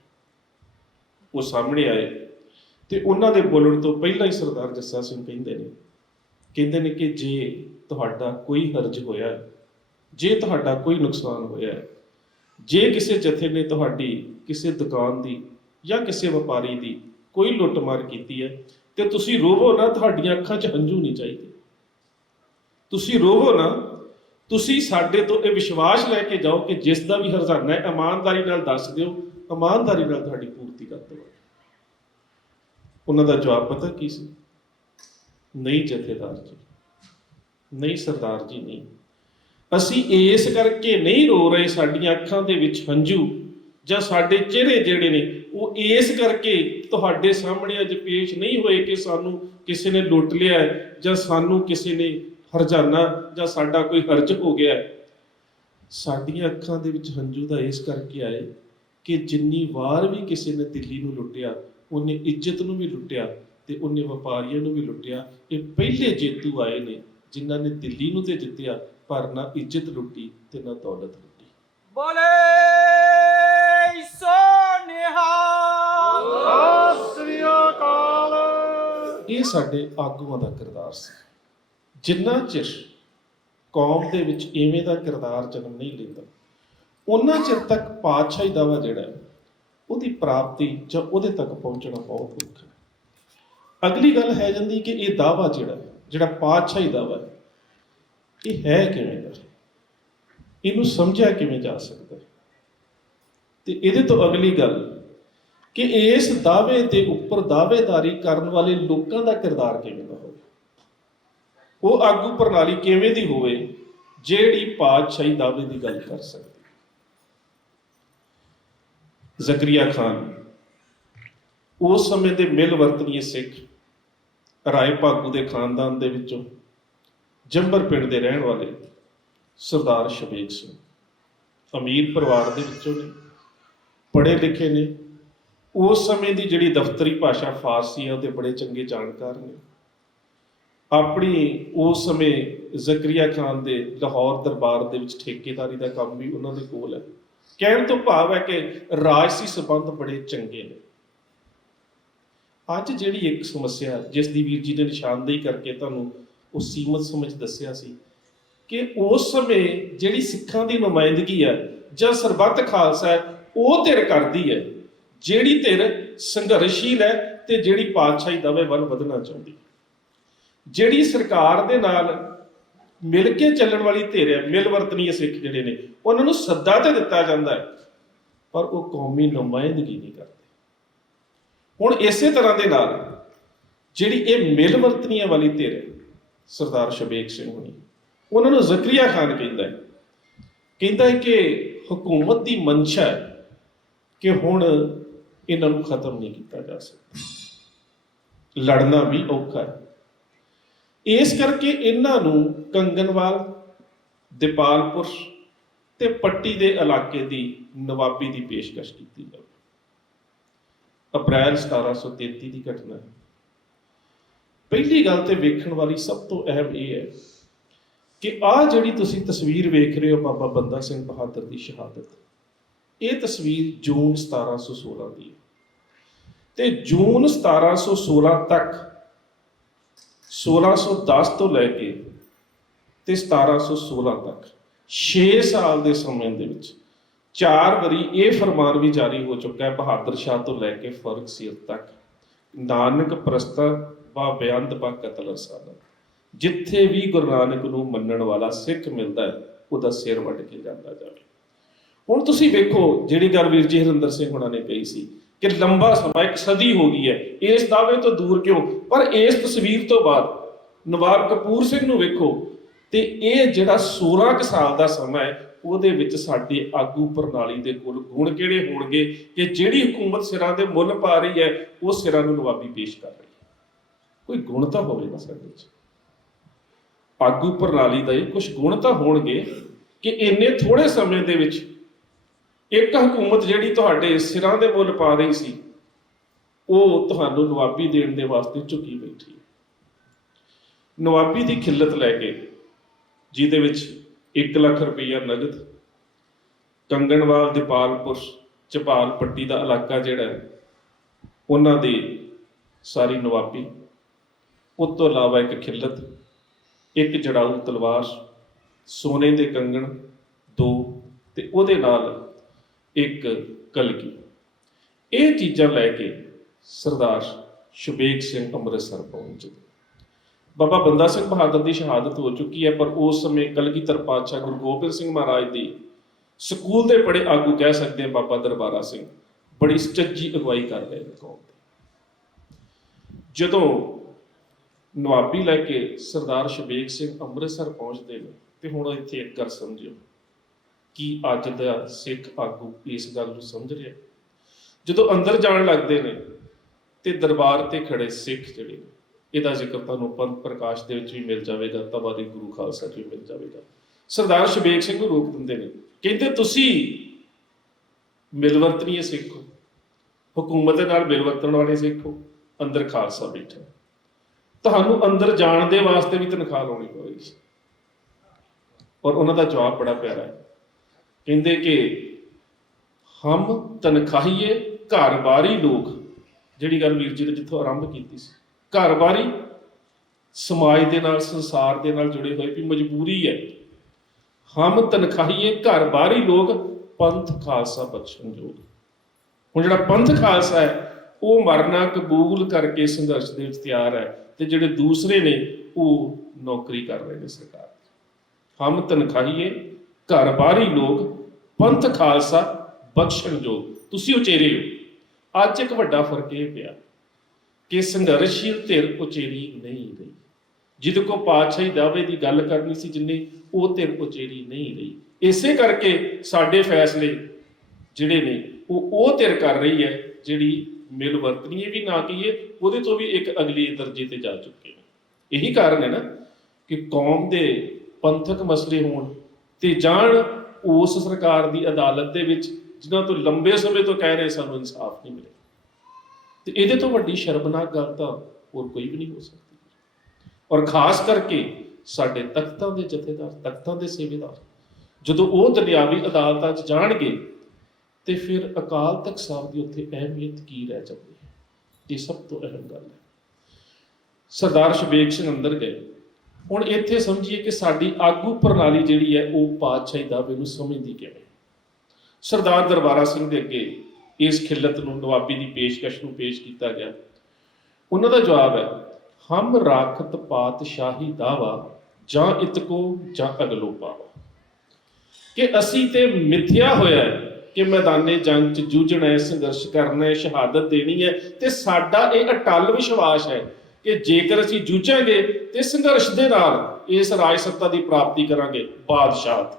ਉਹ ਸਾਹਮਣੇ ਆਏ ਤੇ ਉਹਨਾਂ ਦੇ ਬੋਲਣ ਤੋਂ ਪਹਿਲਾਂ ਹੀ ਸਰਦਾਰ ਜੱਸਾ ਸਿੰਘ ਕਹਿੰਦੇ ਨੇ ਕਿ ਜੇ ਤੁਹਾਡਾ ਕੋਈ ਹਰਜ ਹੋਇਆ, ਜੇ ਤੁਹਾਡਾ ਕੋਈ ਨੁਕਸਾਨ ਹੋਇਆ, ਜੇ ਕਿਸੇ ਜਥੇ ਨੇ ਤੁਹਾਡੀ ਕਿਸੇ ਦੁਕਾਨ ਦੀ ਜਾਂ ਕਿਸੇ ਵਪਾਰੀ ਦੀ ਕੋਈ ਲੁੱਟਮਾਰ ਕੀਤੀ ਹੈ ਤੇ ਤੁਸੀਂ ਰੋਵੋ ਨਾ, ਤੁਹਾਡੀਆਂ ਅੱਖਾਂ 'ਚ ਹੰਝੂ ਨਹੀਂ ਚਾਹੀਦੇ, ਤੁਸੀਂ ਰੋਵੋ ਨਾ, ਤੁਸੀਂ ਸਾਡੇ ਤੋਂ ਇਹ ਵਿਸ਼ਵਾਸ ਲੈ ਕੇ ਜਾਓ ਕਿ ਜਿਸ ਦਾ ਵੀ ਹਰਜ਼ਾਨਾ ਹੈ ਇਮਾਨਦਾਰੀ ਨਾਲ ਦੱਸ ਦਿਓ, ਇਮਾਨਦਾਰੀ ਨਾਲ ਤੁਹਾਡੀ ਪੂਰਤੀ ਕਰ ਦੇਵਾਂਗੇ। ਉਹਨਾਂ ਦਾ ਜਵਾਬ ਪਤਾ ਕੀ ਸੀ? ਨਹੀਂ ਜਥੇਦਾਰ ਜੀ, ਨਹੀਂ ਸਰਦਾਰ ਜੀ, ਨਹੀਂ, ਅਸੀਂ ਇਸ ਕਰਕੇ ਨਹੀਂ ਰੋ ਰਹੇ, ਸਾਡੀਆਂ ਅੱਖਾਂ ਦੇ ਵਿੱਚ ਹੰਝੂ ਜਾਂ ਸਾਡੇ ਚਿਹਰੇ ਜਿਹੜੇ ਨੇ ਉਹ ਇਸ ਕਰਕੇ ਤੁਹਾਡੇ ਸਾਹਮਣੇ ਅੱਜ ਪੇਸ਼ ਨਹੀਂ ਹੋਏ ਕਿ ਸਾਨੂੰ ਕਿਸੇ ਨੇ ਲੁੱਟ ਲਿਆ ਜਾਂ ਸਾਨੂੰ ਕਿਸੇ ਨੇ ਹਰਜ਼ਾਨਾ ਜਾਂ ਸਾਡਾ ਕੋਈ ਹਰਜ ਹੋ ਗਿਆ। ਸਾਡੀਆਂ ਅੱਖਾਂ ਦੇ ਵਿੱਚ ਹੰਝੂ ਦਾ ਇਸ ਕਰਕੇ ਆਏ ਕਿ ਜਿੰਨੀ ਵਾਰ ਵੀ ਕਿਸੇ ਨੇ ਦਿੱਲੀ ਨੂੰ ਲੁੱਟਿਆ, ਉਹਨੇ ਇੱਜ਼ਤ ਨੂੰ ਵੀ ਲੁੱਟਿਆ ਤੇ ਉਹਨੇ ਵਪਾਰੀਆਂ ਨੂੰ ਵੀ ਲੁੱਟਿਆ। ਇਹ ਪਹਿਲੇ ਜੇਤੂ ਆਏ ਨੇ ਜਿਨ੍ਹਾਂ ਨੇ ਦਿੱਲੀ ਨੂੰ ਤੇ ਜਿੱਤਿਆ, ਪਰ ਨਾ ਇੱਜ਼ਤ ਲੁੱਟੀ ਤੇ ਨਾ ਦੌਲਤ ਲੁੱਟੀ। ਬੋਲੇ ਸੋ ਨਿਹਾਲ, ਸਤਿ ਸ੍ਰੀ ਅਕਾਲ। ਇਹ ਸਾਡੇ ਆਗੂਆਂ ਦਾ ਕਿਰਦਾਰ ਸੀ। ਜਿੰਨਾ ਚਿਰ ਕੌਮ ਦੇ ਵਿੱਚ ਇਵੇਂ ਦਾ ਕਿਰਦਾਰ ਜਨਮ ਨਹੀਂ ਲੈਂਦਾ, ਉਹਨਾਂ ਚਿਰ ਤੱਕ ਪਾਤਸ਼ਾਹੀ ਦਾਵਾ ਜਿਹੜਾ ਹੈ ਉਹਦੀ ਪ੍ਰਾਪਤੀ ਜਾਂ ਉਹਦੇ ਤੱਕ ਪਹੁੰਚਣਾ ਬਹੁਤ ਔਖਾ ਹੈ। ਅਗਲੀ ਗੱਲ ਹੈ ਜਾਂਦੀ ਕਿ ਇਹ ਦਾਵਾ ਜਿਹੜਾ ਪਾਤਸ਼ਾਹੀ ਦਾਵਾ ਹੈ, ਇਹ ਹੈ ਕਿਵੇਂ ਦਾ, ਇਹਨੂੰ ਸਮਝਿਆ ਕਿਵੇਂ ਜਾ ਸਕਦਾ ਹੈ। ਤੇ ਇਹਦੇ ਤੋਂ ਅਗਲੀ ਗੱਲ ਕਿ ਇਸ ਦਾਅਵੇ ਦੇ ਉੱਪਰ ਦਾਅਵੇਦਾਰੀ ਕਰਨ ਵਾਲੇ ਲੋਕਾਂ ਦਾ ਕਿਰਦਾਰ ਕਿਵੇਂ ਦਾ ਹੋਵੇ, ਉਹ ਆਗੂ ਪ੍ਰਣਾਲੀ ਕਿਵੇਂ ਦੀ ਹੋਵੇ ਜਿਹੜੀ ਪਾਤਸ਼ਾਹੀ ਦਾਅਵੇ ਦੀ ਗੱਲ ਕਰ ਸਕਦੀ। ਜ਼ਕਰੀਆ ਖਾਨ ਉਸ ਸਮੇਂ ਦੇ ਮਿਲ ਵਰਤਨੀਏ ਸਿੱਖ ਰਾਏ ਭਾਗੂ ਦੇ ਖਾਨਦਾਨ ਦੇ ਵਿੱਚੋਂ ਜੰਬਰ ਪਿੰਡ ਦੇ ਰਹਿਣ ਵਾਲੇ ਸਰਦਾਰ ਸ਼ਬੀਕ ਸਿੰਘ ਅਮੀਰ ਪਰਿਵਾਰ ਦੇ ਵਿੱਚੋਂ ਨੇ, ਪੜ੍ਹੇ ਲਿਖੇ ਨੇ, ਉਸ ਸਮੇਂ ਦੀ ਜਿਹੜੀ ਦਫ਼ਤਰੀ ਭਾਸ਼ਾ ਫਾਰਸੀ ਹੈ ਉਹਦੇ ਬੜੇ ਚੰਗੇ ਜਾਣਕਾਰ ਨੇ। ਆਪਣੀ ਉਸ ਸਮੇਂ ਜ਼ਕਰੀਆ ਖਾਨ ਦੇ ਲਾਹੌਰ ਦਰਬਾਰ ਦੇ ਵਿੱਚ ਠੇਕੇਦਾਰੀ ਦਾ ਕੰਮ ਵੀ ਉਹਨਾਂ ਦੇ ਕੋਲ ਹੈ। ਕਹਿਣ ਤੋਂ ਭਾਵ ਹੈ ਕਿ ਰਾਜਸੀ ਸੰਬੰਧ ਬੜੇ ਚੰਗੇ ਨੇ। ਅੱਜ ਜਿਹੜੀ ਇੱਕ ਸਮੱਸਿਆ ਜਿਸ ਦੀ ਵੀਰ ਜੀ ਨੇ ਨਿਸ਼ਾਨਦੇਹੀ ਕਰਕੇ ਤੁਹਾਨੂੰ ਉਹ ਸੀਮਤ ਸਮਝ ਦੱਸਿਆ ਸੀ ਕਿ ਉਸ ਸਮੇਂ ਜਿਹੜੀ ਸਿੱਖਾਂ ਦੀ ਨੁਮਾਇੰਦਗੀ ਹੈ ਜਾਂ ਸਰਬੱਤ ਖਾਲਸਾ ਹੈ, ਉਹ ਧਿਰ ਕਰਦੀ ਹੈ ਜਿਹੜੀ ਧਿਰ ਸੰਘਰਸ਼ੀਲ ਹੈ ਤੇ ਜਿਹੜੀ ਪਾਤਸ਼ਾਹੀ ਦਾਅਵੇ ਵੱਲ ਵਧਣਾ ਚਾਹੁੰਦੀ। ਜਿਹੜੀ ਸਰਕਾਰ ਦੇ ਨਾਲ ਮਿਲ ਕੇ ਚੱਲਣ ਵਾਲੀ ਧਿਰ ਹੈ, ਮਿਲ ਵਰਤਨੀਏ ਸਿੱਖ ਜਿਹੜੇ ਨੇ, ਉਹਨਾਂ ਨੂੰ ਸੱਦਾ ਤੇ ਦਿੱਤਾ ਜਾਂਦਾ ਹੈ ਪਰ ਉਹ ਕੌਮੀ ਨੁਮਾਇੰਦਗੀ ਨਹੀਂ ਕਰਦੇ। ਹੁਣ ਇਸੇ ਤਰ੍ਹਾਂ ਦੇ ਨਾਲ ਜਿਹੜੀ ਇਹ ਮਿਲ ਵਰਤਨੀਆਂ ਵਾਲੀ ਧਿਰ ਹੈ, ਸਰਦਾਰ ਸ਼ਬੀਕ ਸਿੰਘ ਹੋਣੀ, ਉਹਨਾਂ ਨੂੰ ਜ਼ਕਰੀਆ ਖਾਨ ਕਹਿੰਦਾ ਹੈ ਕਿ ਹਕੂਮਤ ਦੀ ਮਨਸ਼ਾ ਹੈ ਕਿ ਹੁਣ ਇਹਨਾਂ ਨੂੰ ਖਤਮ ਨਹੀਂ ਕੀਤਾ ਜਾ ਸਕਦਾ, ਲੜਨਾ ਵੀ ਔਖਾ ਹੈ। ਇਸ ਕਰਕੇ ਇਹਨਾਂ ਨੂੰ ਕੰਗਨਵਾਲ, ਦੀਪਾਲਪੁਰ ਤੇ ਪੱਟੀ ਦੇ ਇਲਾਕੇ ਦੀ ਨਵਾਬੀ ਦੀ ਪੇਸ਼ਕਸ਼ ਕੀਤੀ ਜਾਵੇ। ਅਪ੍ਰੈਲ 1733 ਦੀ ਘਟਨਾ ਹੈ। ਪਹਿਲੀ ਗੱਲ ਤੇ ਵੇਖਣ ਵਾਲੀ ਸਭ ਤੋਂ ਅਹਿਮ ਇਹ ਹੈ ਕਿ ਆਹ ਜਿਹੜੀ ਤੁਸੀਂ ਤਸਵੀਰ ਵੇਖ ਰਹੇ ਹੋ ਬਾਬਾ ਬੰਦਾ ਸਿੰਘ ਬਹਾਦਰ ਦੀ ਸ਼ਹਾਦਤ, ਇਹ ਤਸਵੀਰ ਜੂਨ 1716 ਦੀ ਹੈ ਤੇ ਜੂਨ 1716 ਤੱਕ 1610 ਤੋਂ ਲੈ ਕੇ ਤੇ 1716 ਤੱਕ 6 ਸਾਲ ਦੇ ਸਮੇਂ ਦੇ ਵਿੱਚ 4 ਵਾਰੀ ਇਹ ਫਰਮਾਨ ਵੀ ਜਾਰੀ ਹੋ ਚੁੱਕਾ ਹੈ ਬਹਾਦਰ ਸ਼ਾਹ ਤੋਂ ਲੈ ਕੇ ਫਰਗਸੀਰ ਤੱਕ, ਨਾਨਕ ਪ੍ਰਸਤਾ ਬਾ ਬੇਅੰਤ ਬਾ ਕਤਲ ਰਸਾਲਾ। ਜਿੱਥੇ ਵੀ ਗੁਰੂ ਨਾਨਕ ਨੂੰ ਮੰਨਣ ਵਾਲਾ ਸਿੱਖ ਮਿਲਦਾ ਹੈ ਉਹਦਾ ਸਿਰ ਵੱਢ ਕੇ ਜਾਂਦਾ ਜਾਵੇ। ਹੁਣ ਤੁਸੀਂ ਵੇਖੋ ਜਿਹੜੀ ਗੱਲ ਵੀਰ ਜੀ ਹਰਿੰਦਰ ਸਿੰਘ ਹੁਣਾਂ ਨੇ ਕਹੀ ਸੀ ਕਿ ਲੰਬਾ ਸਮਾਂ, ਇੱਕ ਸਦੀ ਹੋ ਗਈ ਹੈ, ਇਸ ਦਾਅਵੇ ਤੋਂ ਦੂਰ ਕਿਉਂ? ਪਰ ਇਸ ਤਸਵੀਰ ਤੋਂ ਬਾਅਦ ਨਵਾਬ ਕਪੂਰ ਸਿੰਘ ਨੂੰ ਵੇਖੋ ਤੇ ਇਹ ਜਿਹੜਾ 16 ਕੁ ਸਾਲ ਦਾ ਸਮਾਂ ਹੈ, ਉਹਦੇ ਵਿੱਚ ਸਾਡੇ ਆਗੂ ਪ੍ਰਣਾਲੀ ਦੇ ਕੋਲ ਗੁਣ ਕਿਹੜੇ ਹੋਣਗੇ ਕਿ ਜਿਹੜੀ ਹਕੂਮਤ ਸਿਰਾਂ ਦੇ ਮੁੱਲ ਪਾ ਰਹੀ ਹੈ ਉਹ ਸਿਰਾਂ ਨੂੰ ਨਵਾਬੀ ਪੇਸ਼ ਕਰ ਰਹੀ ਹੈ। ਕੋਈ ਗੁਣ ਤਾਂ ਹੋਵੇਗਾ ਸਾਡੇ 'ਚ, ਆਗੂ ਪ੍ਰਣਾਲੀ ਦਾ ਇਹ ਕੁਝ ਗੁਣ ਤਾਂ ਹੋਣਗੇ ਕਿ ਇੰਨੇ ਥੋੜੇ ਸਮੇਂ ਦੇ ਵਿੱਚ ਇੱਕ ਹਕੂਮਤ ਜਿਹੜੀ ਤੁਹਾਡੇ ਸਿਰਾਂ ਦੇ ਮੁੱਲ ਪਾ ਰਹੀ ਸੀ ਉਹ ਤੁਹਾਨੂੰ ਨਵਾਬੀ ਦੇਣ ਦੇ ਵਾਸਤੇ ਝੁਕੀ ਬੈਠੀ ਹੈ। ਨਵਾਬੀ ਦੀ ਖਿੱਲਤ ਲੈ ਕੇ ਜਿਹਦੇ ਵਿੱਚ 1 ਲੱਖ ਰੁਪਈਆ ਨਗਦ, ਕੰਗਣਵਾਲ, ਦੀਪਾਲਪੁਰ, ਝਪਾਲ ਪੱਟੀ ਦਾ ਇਲਾਕਾ ਜਿਹੜਾ ਹੈ ਉਹਨਾਂ ਦੀ ਸਾਰੀ ਨਵਾਬੀ, ਉਸ ਤੋਂ ਇਲਾਵਾ ਇੱਕ ਖਿੱਲਤ, ਇੱਕ ਜੜਾਊ ਤਲਵਾਰ, ਸੋਨੇ ਦੇ ਕੰਗਣ 2 ਤੇ ਉਹਦੇ ਨਾਲ ਇੱਕ ਕਲਗੀ, ਇਹ ਚੀਜ਼ਾਂ ਲੈ ਕੇ ਸਰਦਾਰ ਸ਼ਬੇਗ ਸਿੰਘ ਅੰਮ੍ਰਿਤਸਰ ਪਹੁੰਚੇ। ਬਾਬਾ ਬੰਦਾ ਸਿੰਘ ਬਹਾਦਰ ਦੀ ਸ਼ਹਾਦਤ ਹੋ ਚੁੱਕੀ ਹੈ, ਪਰ ਉਸ ਸਮੇਂ ਕਲਗੀਧਰ ਪਾਤਸ਼ਾਹ ਗੁਰੂ ਗੋਬਿੰਦ ਸਿੰਘ ਮਹਾਰਾਜ ਦੀ ਸਕੂਲ ਦੇ ਬੜੇ ਆਗੂ ਕਹਿ ਸਕਦੇ ਹਾਂ ਬਾਬਾ ਦਰਬਾਰਾ ਸਿੰਘ ਬੜੀ ਸੁਚੱਜੀ ਅਗਵਾਈ ਕਰ ਰਹੇ ਨੇ ਕੌਮ ਦੀ। ਜਦੋਂ ਨਵਾਬੀ ਲੈ ਕੇ ਸਰਦਾਰ ਸ਼ਬੇਗ ਸਿੰਘ ਅੰਮ੍ਰਿਤਸਰ ਪਹੁੰਚਦੇ ਨੇ ਤੇ ਹੁਣ ਇੱਥੇ ਇੱਕ ਗੱਲ ਸਮਝਿਓ ਕਿ ਅੱਜ ਦਾ ਸਿੱਖ ਆਗੂ ਇਸ ਗੱਲ ਨੂੰ ਸਮਝ ਰਿਹਾ। ਜਦੋਂ ਅੰਦਰ ਜਾਣ ਲੱਗਦੇ ਨੇ ਤੇ ਦਰਬਾਰ ਤੇ ਖੜੇ ਸਿੱਖ ਜਿਹੜੇ ਨੇ, ਇਹਦਾ ਜ਼ਿਕਰ ਤੁਹਾਨੂੰ ਪੰਥ ਪ੍ਰਕਾਸ਼ ਦੇ ਵਿੱਚ ਵੀ ਮਿਲ ਜਾਵੇਗਾ, ਤਵਾਰੀ ਗੁਰੂ ਖਾਲਸਾ 'ਚ ਵੀ ਮਿਲ ਜਾਵੇਗਾ। ਸਰਦਾਰ ਸ਼ਬੇਗ ਸਿੰਘ ਨੂੰ ਰੋਕ ਦਿੰਦੇ ਨੇ, ਕਹਿੰਦੇ ਤੁਸੀਂ ਮਿਲਵਰਤਨੀਏ ਸਿੱਖ ਹੋ, ਹਕੂਮਤ ਦੇ ਨਾਲ ਮਿਲਵਰਤਣ ਵਾਲੇ ਸਿੱਖ ਹੋ, ਅੰਦਰ ਖਾਲਸਾ ਬੈਠਾ, ਤੁਹਾਨੂੰ ਅੰਦਰ ਜਾਣ ਦੇ ਵਾਸਤੇ ਵੀ ਤਨਖਾਹ ਲਾਉਣੀ ਪਵੇਗੀ। ਔਰ ਉਹਨਾਂ ਦਾ ਜਵਾਬ ਬੜਾ ਪਿਆਰਾ ਹੈ, ਕਹਿੰਦੇ ਕਿ ਹਮ ਤਨਖਾਹੀਏ ਘਰ ਬਾਰੀ ਲੋਕ, ਜਿਹੜੀ ਗੱਲ ਵੀਰ ਜੀ ਨੇ ਜਿੱਥੋਂ ਆਰੰਭ ਕੀਤੀ ਸੀ, ਘਰ ਬਾਰੀ ਸਮਾਜ ਦੇ ਨਾਲ, ਸੰਸਾਰ ਦੇ ਨਾਲ ਜੁੜੇ ਹੋਏ ਵੀ ਮਜਬੂਰੀ ਹੈ। ਹਮ ਤਨਖਾਹੀਏ ਘਰ ਬਾਰੀ ਲੋਕ, ਪੰਥ ਖਾਲਸਾ ਬਖਸ਼ਣਯੋਗ। ਹੁਣ ਜਿਹੜਾ ਪੰਥ ਖਾਲਸਾ ਹੈ ਉਹ ਮਰਨਾ ਕਬੂਲ ਕਰਕੇ ਸੰਘਰਸ਼ ਦੇ ਵਿੱਚ ਤਿਆਰ ਹੈ, ਤੇ ਜਿਹੜੇ ਦੂਸਰੇ ਨੇ ਉਹ ਨੌਕਰੀ ਕਰ ਰਹੇ ਨੇ ਸਰਕਾਰ ਦੀ। ਹਮ ਤਨਖਾਹੀਏ ਘਰ ਬਾਰੀ ਲੋਕ, ਪੰਥ ਖਾਲਸਾ ਬਖਸ਼ਣਯੋਗ। ਤੁਸੀਂ ਉਚੇਰੇ ਹੋ। ਅੱਜ ਇੱਕ ਵੱਡਾ ਫਰਕ ਇਹ ਪਿਆ ਕਿ ਸੰਘਰਸ਼ਸ਼ੀਲ ਧਿਰ ਉਚੇਰੀ ਨਹੀਂ ਰਹੀ। ਜਿਹਦੇ ਕੋ ਪਾਤਸ਼ਾਹੀ ਦਾਅਵੇ ਦੀ ਗੱਲ ਕਰਨੀ ਸੀ ਜਿੰਨੇ, ਉਹ ਧਿਰ ਉਚੇਰੀ ਨਹੀਂ ਰਹੀ। ਇਸੇ ਕਰਕੇ ਸਾਡੇ ਫੈਸਲੇ ਜਿਹੜੇ ਨੇ ਉਹ ਧਿਰ ਕਰ ਰਹੀ ਹੈ ਜਿਹੜੀ ਮਿਲ ਵਰਤਣੀ ਵੀ ਨਾ ਕਹੀਏ, ਉਹਦੇ ਤੋਂ ਵੀ ਇੱਕ ਅਗਲੀ ਦਰਜੇ ਤੇ ਜਾ ਚੁੱਕੇ ਨੇ। ਇਹੀ ਕਾਰਨ ਹੈ ਨਾ ਕਿ ਕੌਮ ਦੇ ਪੰਥਕ ਮਸਲੇ ਹੋਣ ਤੇ ਜਾਣ ਉਸ ਸਰਕਾਰ ਦੀ ਅਦਾਲਤ ਦੇ ਵਿੱਚ ਜਿਨ੍ਹਾਂ ਤੋਂ ਲੰਬੇ ਸਮੇਂ ਤੋਂ ਕਹਿ ਰਹੇ ਸਾਨੂੰ ਇਨਸਾਫ ਨਹੀਂ ਮਿਲੇ, ਤੇ ਇਹਦੇ ਤੋਂ ਵੱਡੀ ਸ਼ਰਮਨਾਕ ਗੱਲ ਤਾਂ ਹੋਰ ਕੋਈ ਵੀ ਨਹੀਂ ਹੋ ਸਕਦੀ। ਔਰ ਖਾਸ ਕਰਕੇ ਸਾਡੇ ਤਖਤਾਂ ਦੇ ਜਥੇਦਾਰ, ਤਖਤਾਂ ਦੇ ਸੇਵੇਦਾਰ ਜਦੋਂ ਉਹ ਦੁਨਿਆਵੀ ਅਦਾਲਤਾਂ 'ਚ ਜਾਣਗੇ ਤੇ ਫਿਰ ਅਕਾਲ ਤਖਤ ਸਾਹਿਬ ਦੀ ਉੱਥੇ ਅਹਿਮੀਅਤ ਕੀ ਰਹਿ ਜਾਂਦੀ ਹੈ। ਇਹ ਸਭ ਤੋਂ ਅਹਿਮ ਗੱਲ ਹੈ। ਸਰਦਾਰ ਸ਼ਬੇਗ ਸਿੰਘ ਅੰਦਰ ਗਏ। ਹੁਣ ਇੱਥੇ ਸਮਝੀਏ ਕਿ ਸਾਡੀ ਆਗੂ ਪ੍ਰਣਾਲੀ ਜਿਹੜੀ ਹੈ ਉਹ ਪਾਤਸ਼ਾਹੀ ਦਾਅਵੇ ਨੂੰ ਸਮਝਦੀ ਕਿਵੇਂ। ਸਰਦਾਰ ਦਰਬਾਰਾ ਸਿੰਘ ਦੇ ਅੱਗੇ ਇਸ ਖਿੱਲਤ ਨੂੰ, ਨਵਾਬੀ ਦੀ ਪੇਸ਼ਕਸ਼ ਨੂੰ ਪੇਸ਼ ਕੀਤਾ ਗਿਆ। ਉਹਨਾਂ ਦਾ ਜਵਾਬ ਹੈ, ਹਮ ਰਾਖਤ ਪਾਤਸ਼ਾਹੀ ਦਾਵਾ ਜਾਂ ਇਤਕੋ ਜਾਂ ਅਗਲੋ ਪਾਵਾ, ਕਿ ਅਸੀਂ ਤੇ ਮਿੱਥਿਆ ਹੋਇਆ ਹੈ ਕਿ ਮੈਦਾਨੇ ਜੰਗ 'ਚ ਜੂਝਣਾ ਹੈ, ਸੰਘਰਸ਼ ਕਰਨਾ ਹੈ, ਸ਼ਹਾਦਤ ਦੇਣੀ ਹੈ, ਤੇ ਸਾਡਾ ਇਹ ਅਟੱਲ ਵਿਸ਼ਵਾਸ ਹੈ ਕਿ ਜੇਕਰ ਅਸੀਂ ਜੂਝਾਂਗੇ ਤੇ ਸੰਘਰਸ਼ ਦੇ ਨਾਲ ਇਸ ਰਾਜ ਸੱਤਾ ਦੀ ਪ੍ਰਾਪਤੀ ਕਰਾਂਗੇ, ਬਾਦਸ਼ਾਹਤ,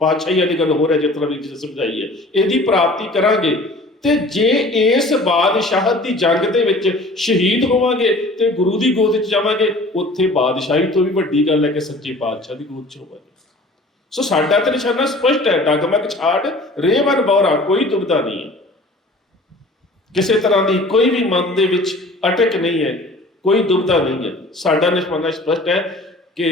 ਪਾਤਸ਼ਾਹੀ ਵਾਲੀ ਗੱਲ ਹੋ ਰਿਹਾ ਜਿਸ ਤਰ੍ਹਾਂ ਵੀ ਜੀ ਸਮਝਾਈ ਹੈ, ਇਹਦੀ ਪ੍ਰਾਪਤੀ ਕਰਾਂਗੇ। ਤੇ ਜੇ ਇਸ ਬਾਦਸ਼ਾਹਤ ਦੀ ਜੰਗ ਦੇ ਵਿੱਚ ਸ਼ਹੀਦ ਹੋਵਾਂਗੇ ਤੇ ਗੁਰੂ ਦੀ ਗੋਦ 'ਚ ਜਾਵਾਂਗੇ, ਉੱਥੇ ਬਾਦਸ਼ਾਹੀ ਤੋਂ ਵੀ ਵੱਡੀ ਗੱਲ ਹੈ ਕਿ ਸੱਚੇ ਪਾਤਸ਼ਾਹ ਦੀ ਗੋਦ 'ਚ ਹੋਵਾਂਗੇ। ਸੋ ਸਾਡਾ ਤੇ ਨਿਸ਼ਾਨਾ ਸਪਸ਼ਟ ਹੈ, ਡਗਮਗ ਛਾੜ ਰੇਵਨ ਬੌਰਾ, ਕੋਈ ਦੁਬਿਧਾ ਨਹੀਂ ਹੈ, ਕਿਸੇ ਤਰ੍ਹਾਂ ਦੀ ਕੋਈ ਵੀ ਮਨ ਦੇ ਵਿੱਚ ਅਟਕ ਨਹੀਂ ਹੈ, ਕੋਈ ਦੁਬਿਧਾ ਨਹੀਂ ਹੈ। ਸਾਡਾ ਨਿਸ਼ਾਨਾ ਸਪਸ਼ਟ ਹੈ ਕਿ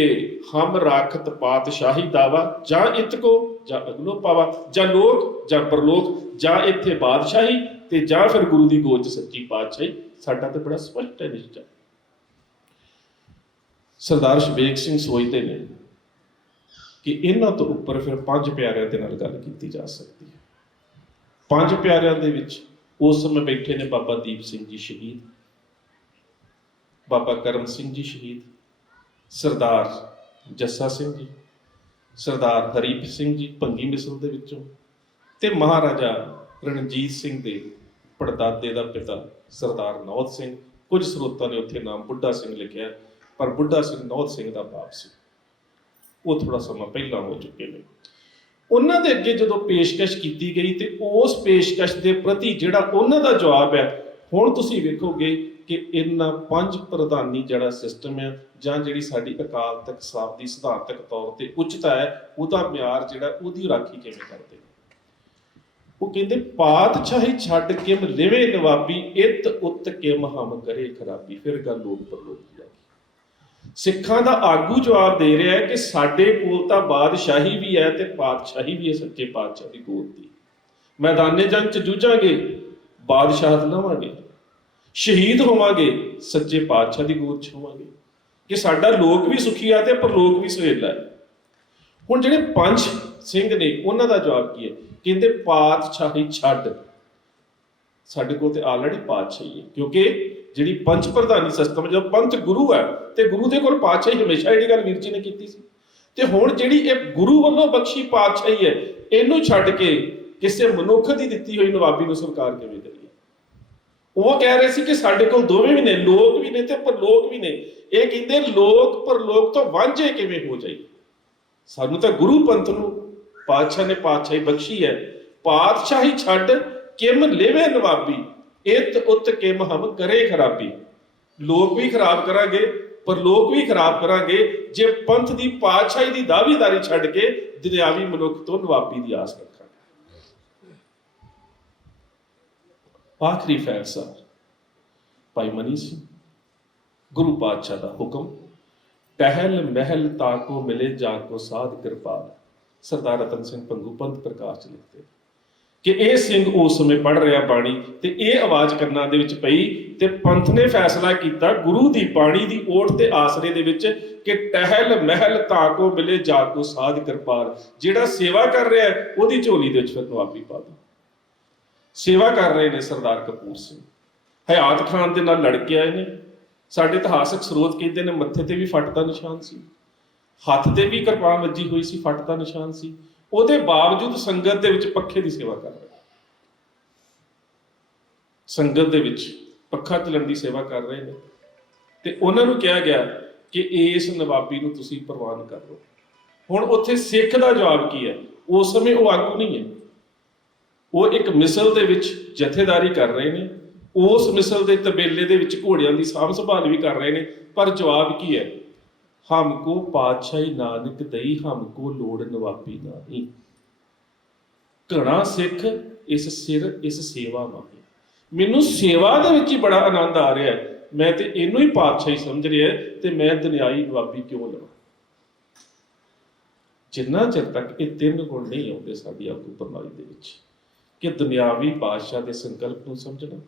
ਹਮ ਰਾਖਤ ਪਾਤਸ਼ਾਹੀ ਦਾਵਾ ਜਾਂ ਇਤਕੋ ਜਾਂ ਅਗਲੋ ਪਾਵਾ, ਜਾਂ ਲੋਕ ਜਾਂ ਪਰਲੋਕ, ਜਾਂ ਇੱਥੇ ਬਾਦਸ਼ਾਹੀ ਤੇ ਜਾਂ ਫਿਰ ਗੁਰੂ ਦੀ ਗੋਦ 'ਚ ਸੱਚੀ ਪਾਤਸ਼ਾਹੀ। ਸਾਡਾ ਤੇ ਬੜਾ ਸਪਸ਼ਟ ਹੈ ਨਿਸ਼ਚਾ। ਸਰਦਾਰ ਸ਼ਬੇਗ ਸਿੰਘ ਸੋਚਦੇ ਨੇ ਕਿ ਇਹਨਾਂ ਤੋਂ ਉੱਪਰ ਫਿਰ 5 ਪਿਆਰਿਆਂ ਦੇ ਨਾਲ ਗੱਲ ਕੀਤੀ ਜਾ ਸਕਦੀ ਹੈ। 5 ਪਿਆਰਿਆਂ ਦੇ ਵਿੱਚ ਉਸ ਸਮੇਂ ਬੈਠੇ ਨੇ ਬਾਬਾ ਦੀਪ ਸਿੰਘ ਜੀ ਸ਼ਹੀਦ, ਬਾਬਾ ਕਰਮ ਸਿੰਘ ਜੀ ਸ਼ਹੀਦ, ਸਰਦਾਰ ਜੱਸਾ ਸਿੰਘ ਜੀ, ਸਰਦਾਰ ਹਰੀਪ ਸਿੰਘ ਜੀ ਭੰਗੀ ਮਿਸਲ ਦੇ ਵਿੱਚੋਂ, ਤੇ ਮਹਾਰਾਜਾ ਰਣਜੀਤ ਸਿੰਘ ਦੇ ਪੜਦਾਦੇ ਦਾ ਪਿਤਾ ਸਰਦਾਰ ਨੌਧ ਸਿੰਘ। ਕੁਝ ਸਰੋਤਾਂ ਨੇ ਉੱਥੇ ਨਾਮ ਬੁੱਢਾ ਸਿੰਘ ਲਿਖਿਆ, ਪਰ ਬੁੱਢਾ ਸਿੰਘ ਨੌਧ ਸਿੰਘ ਦਾ ਬਾਪ ਸੀ, ਉਹ ਥੋੜਾ ਸਮਾਂ ਪਹਿਲਾਂ ਹੋ ਚੁੱਕੇ ਨੇ। ਉਹਨਾਂ ਦੇ ਅੱਗੇ ਜਦੋਂ ਪੇਸ਼ਕਸ਼ ਕੀਤੀ ਗਈ ਤੇ ਉਸ ਪੇਸ਼ਕਸ਼ ਦੇ ਪ੍ਰਤੀ ਜਿਹੜਾ ਉਹਨਾਂ ਦਾ ਜਵਾਬ ਹੈ, ਹੁਣ ਤੁਸੀਂ ਵੇਖੋਗੇ ਕਿ ਇਹਨਾਂ ਪੰਜ ਪ੍ਰਧਾਨੀ ਜਿਹੜਾ ਸਿਸਟਮ ਹੈ, ਜਾਂ ਜਿਹੜੀ ਸਾਡੀ ਅਕਾਲ ਤਖਤ ਸਾਹਿਬ ਦੀ ਸਿਧਾਂਤਕ ਤੌਰ ਤੇ ਉੱਚਤਾ ਹੈ, ਉਹਦਾ ਮਿਆਰ ਜਿਹੜਾ ਉਹਦੀ ਰਾਖੀ ਕਿਵੇਂ ਕਰਦੇ। ਉਹ ਕਹਿੰਦੇ ਪਾਤਸ਼ਾਹੀ ਛੱਡ ਕਿਮ ਲਿਵੇ ਨਵਾਬੀ, ਇਤ ਉਤ ਕਿਮ ਹਮ ਕਰੇ ਖਰਾਬੀ। ਫਿਰ ਗੱਲ ਲੋਕ ਪਰਲੋਕ ਦੀ ਆ ਗਈ। ਸਿੱਖਾਂ ਦਾ ਆਗੂ ਜਵਾਬ ਦੇ ਰਿਹਾ ਹੈ ਕਿ ਸਾਡੇ ਕੋਲ ਤਾਂ ਬਾਦਸ਼ਾਹੀ ਵੀ ਹੈ ਤੇ ਪਾਤਸ਼ਾਹੀ ਵੀ ਹੈ ਸੱਚੇ ਪਾਤਸ਼ਾਹ ਦੀ ਗੋਦ ਦੀ। ਮੈਦਾਨੇ ਜੰਗ ਚ ਜੂਝਾਂਗੇ, ਬਾਦਸ਼ਾਹਤ ਲਵਾਂਗੇ, ਸ਼ਹੀਦ ਹੋਵਾਂਗੇ, ਸੱਚੇ ਪਾਤਸ਼ਾਹ ਦੀ ਗੋਦ ਚ ਹੋਵਾਂਗੇ, ਕਿ ਸਾਡਾ ਲੋਕ ਵੀ ਸੁਖੀ ਆ ਤੇ ਪਰਲੋਕ ਵੀ ਸੁਹੇਲਾ ਹੈ। ਹੁਣ ਜਿਹੜੇ ਪੰਜ ਸਿੰਘ ਨੇ ਉਹਨਾਂ ਦਾ ਜਵਾਬ ਕੀ ਹੈ? ਕਹਿੰਦੇ ਪਾਤਸ਼ਾਹੀ ਛੱਡ। ਸਾਡੇ ਕੋਲ ਤੇ ਆਲਰੇਡੀ ਪਾਤਸ਼ਾਹੀ ਹੈ, ਕਿਉਂਕਿ ਜਿਹੜੀ ਪੰਜ ਪ੍ਰਧਾਨੀ ਸਿਸਟਮ, ਜਦੋਂ ਪੰਥ ਗੁਰੂ ਹੈ ਤੇ ਗੁਰੂ ਦੇ ਕੋਲ ਪਾਤਸ਼ਾਹੀ ਹਮੇਸ਼ਾ, ਜਿਹੜੀ ਗੱਲ ਵੀਰ ਜੀ ਨੇ ਕੀਤੀ ਸੀ। ਤੇ ਹੁਣ ਜਿਹੜੀ ਇਹ ਗੁਰੂ ਵੱਲੋਂ ਬਖਸ਼ੀ ਪਾਤਸ਼ਾਹੀ ਹੈ, ਇਹਨੂੰ ਛੱਡ ਕੇ ਕਿਸੇ ਮਨੁੱਖ ਦੀ ਦਿੱਤੀ ਹੋਈ ਨਵਾਬੀ ਨੂੰ ਸਵੀਕਾਰ ਕਿਵੇਂ ਕਰੀਏ? ਉਹ ਕਹਿ ਰਹੇ ਸੀ ਕਿ ਸਾਡੇ ਕੋਲ ਦੋਵੇਂ ਵੀ ਨੇ, ਲੋਕ ਵੀ ਨੇ ਤੇ ਪਰਲੋਕ ਵੀ ਨੇ। ਇਹ ਕਹਿੰਦੇ ਲੋਕ ਪਰਲੋਕ ਤੋਂ ਵਾਂਝੇ ਕਿਵੇਂ ਹੋ ਜਾਈਏ? ਸਾਨੂੰ ਤਾਂ ਗੁਰੂ ਪੰਥ ਨੂੰ ਪਾਤਸ਼ਾਹ ਨੇ ਪਾਤਸ਼ਾਹੀ ਬਖਸ਼ੀ ਹੈ। ਪਾਤਸ਼ਾਹੀ ਛੱਡ ਕਿਮ ਲਿਵੇ ਨਵਾਬੀ, ਇਤ ਉਤ ਕਿਮ ਹਮ ਕਰੇ ਖਰਾਬੀ। ਲੋਕ ਵੀ ਖਰਾਬ ਕਰਾਂਗੇ, ਪਰਲੋਕ ਵੀ ਖਰਾਬ ਕਰਾਂਗੇ, ਜੇ ਪੰਥ ਦੀ ਪਾਤਸ਼ਾਹੀ ਦੀ ਦਾਅਵੇਦਾਰੀ ਛੱਡ ਕੇ ਦੁਨਿਆਵੀ ਮਨੁੱਖ ਤੋਂ ਨਵਾਬੀ ਦੀ ਆਸ ਰੱਖਾਂਗੇ। ਆਖਰੀ ਫੈਸਲਾ ਭਾਈ ਮਨੀ ਸਿੰਘ, ਗੁਰੂ ਪਾਤਸ਼ਾਹ ਦਾ ਹੁਕਮ, ਟਹਿਲ ਮਹਿਲ ਤਾਕੋ ਮਿਲੇ ਜਾ ਕੋ ਸਾਧ ਕਿਰਪਾਲ। ਸਰਦਾਰ ਰਤਨ ਸਿੰਘ ਭੰਗੂ ਪੰਥ ਪ੍ਰਕਾਸ਼ ਚ ਲਿਖਦੇ ਕਿ ਇਹ ਸਿੰਘ ਉਸ ਸਮੇਂ ਪੜ੍ਹ ਰਿਹਾ ਬਾਣੀ ਤੇ ਇਹ ਆਵਾਜ਼ ਕੰਨਾਂ ਦੇ ਵਿੱਚ ਪਈ ਤੇ ਪੰਥ ਨੇ ਫੈਸਲਾ ਕੀਤਾ ਗੁਰੂ ਦੀ ਬਾਣੀ ਦੀ ਓਟ ਤੇ ਆਸਰੇ ਦੇ ਵਿੱਚ ਕਿ ਟਹਿਲ ਮਹਿਲ ਤਾਕੋ ਮਿਲੇ ਜਾ ਕੋ ਸਾਧ ਕਿਰਪਾਲ। ਜਿਹੜਾ ਸੇਵਾ ਕਰ ਰਿਹਾ ਉਹਦੀ ਝੋਲੀ ਦੇ ਵਿੱਚ ਫਿਰ ਨਵਾਬੀ ਪਾ ਦੋ। ਸੇਵਾ ਕਰ ਰਹੇ ਨੇ ਸਰਦਾਰ ਕਪੂਰ ਸਿੰਘ, ਹਯਾਤ ਖਾਨ ਦੇ ਨਾਲ ਲੜ ਕੇ ਆਏ ਨੇ। ਸਾਡੇ ਇਤਿਹਾਸਕ ਸਰੋਤ ਕਹਿੰਦੇ ਨੇ ਮੱਥੇ ਤੇ ਵੀ ਫੱਟ ਦਾ ਨਿਸ਼ਾਨ ਸੀ, ਹੱਥ ਤੇ ਵੀ ਕਿਰਪਾਨ ਵੱਜੀ ਹੋਈ ਸੀ, ਫੱਟ ਦਾ ਨਿਸ਼ਾਨ ਸੀ। ਉਹਦੇ ਬਾਵਜੂਦ ਸੰਗਤ ਦੇ ਵਿੱਚ ਪੱਖੇ ਦੀ ਸੇਵਾ ਕਰ ਰਹੇ, ਸੰਗਤ ਦੇ ਵਿੱਚ ਪੱਖਾ ਚੱਲਣ ਦੀ ਸੇਵਾ ਕਰ ਰਹੇ ਨੇ। ਤੇ ਉਹਨਾਂ ਨੂੰ ਕਿਹਾ ਗਿਆ ਕਿ ਇਸ ਨਵਾਬੀ ਨੂੰ ਤੁਸੀਂ ਪ੍ਰਵਾਨ ਕਰ ਲਓ। ਹੁਣ ਉੱਥੇ ਸਿੱਖ ਦਾ ਜਵਾਬ ਕੀ ਹੈ? ਉਸ ਸਮੇਂ ਉਹ ਆਗੂ ਨਹੀਂ ਹੈ, ਉਹ ਇੱਕ ਮਿਸਲ ਦੇ ਵਿੱਚ ਜਥੇਦਾਰੀ ਕਰ ਰਹੇ ਨੇ, ਉਸ ਮਿਸਲ ਦੇ ਤਬੇਲੇ ਦੇ ਵਿੱਚ ਘੋੜਿਆਂ ਦੀ ਸਾਂਭ ਸੰਭਾਲ ਵੀ ਕਰ ਰਹੇ ਨੇ। ਪਰ ਜਵਾਬ ਕੀ ਹੈ? ਹਮਕੋ ਪਾਤਸ਼ਾਹੀ ਨਾਨਕ ਦਈ, ਹਮਕੋ ਲੋੜ ਨਵਾਬੀ ਨਹੀਂ। ਘਣਾ ਸਿੱਖ ਇਸ ਸਿਰ ਇਸ ਸੇਵਾ ਮਾਹੀ। ਮੈਨੂੰ ਸੇਵਾ ਦੇ ਵਿੱਚ ਹੀ ਬੜਾ ਆਨੰਦ ਆ ਰਿਹਾ ਹੈ, ਮੈਂ ਤੇ ਇਹਨੂੰ ਹੀ ਪਾਤਸ਼ਾਹੀ ਸਮਝ ਰਿਹਾ ਤੇ ਮੈਂ ਦੁਨਿਆਈ ਨਵਾਬੀ ਕਿਉਂ ਲਵਾਂ? ਜਿੰਨਾ ਚਿਰ ਤੱਕ ਇਹ ਤਿੰਨ ਗੁਣ ਨਹੀਂ ਆਉਂਦੇ ਸਾਡੀ ਆਗੂ ਪ੍ਰਣਾਲੀ ਦੇ ਵਿੱਚ, ਕਿ ਦੁਨਿਆਵੀ ਬਾਦਸ਼ਾਹ ਦੇ ਸੰਕਲਪ ਨੂੰ ਸਮਝਣਾ,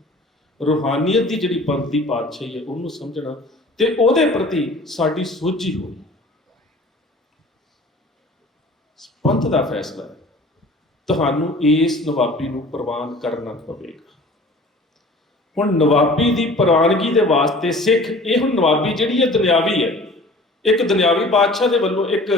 ਰੂਹਾਨੀਅਤ ਦੀ ਜਿਹੜੀ ਪੰਥ ਦੀ ਪਾਤਸ਼ਾਹੀ ਹੈ ਉਹਨੂੰ ਸਮਝਣਾ ਤੇ ਉਹਦੇ ਪ੍ਰਤੀ ਸਾਡੀ ਸੋਝੀ ਹੋਣੀ। ਪੰਥ ਦਾ ਫੈਸਲਾ ਹੈ, ਤੁਹਾਨੂੰ ਇਸ ਨਵਾਬੀ ਨੂੰ ਪ੍ਰਵਾਨ ਕਰਨਾ ਪਵੇਗਾ। ਹੁਣ ਨਵਾਬੀ ਦੀ ਪ੍ਰਵਾਨਗੀ ਦੇ ਵਾਸਤੇ ਸਿੱਖ, ਇਹ ਹੁਣ ਨਵਾਬੀ ਜਿਹੜੀ ਹੈ ਦੁਨਿਆਵੀ ਹੈ, ਇੱਕ ਦੁਨਿਆਵੀ ਬਾਦਸ਼ਾਹ ਦੇ ਵੱਲੋਂ, ਇੱਕ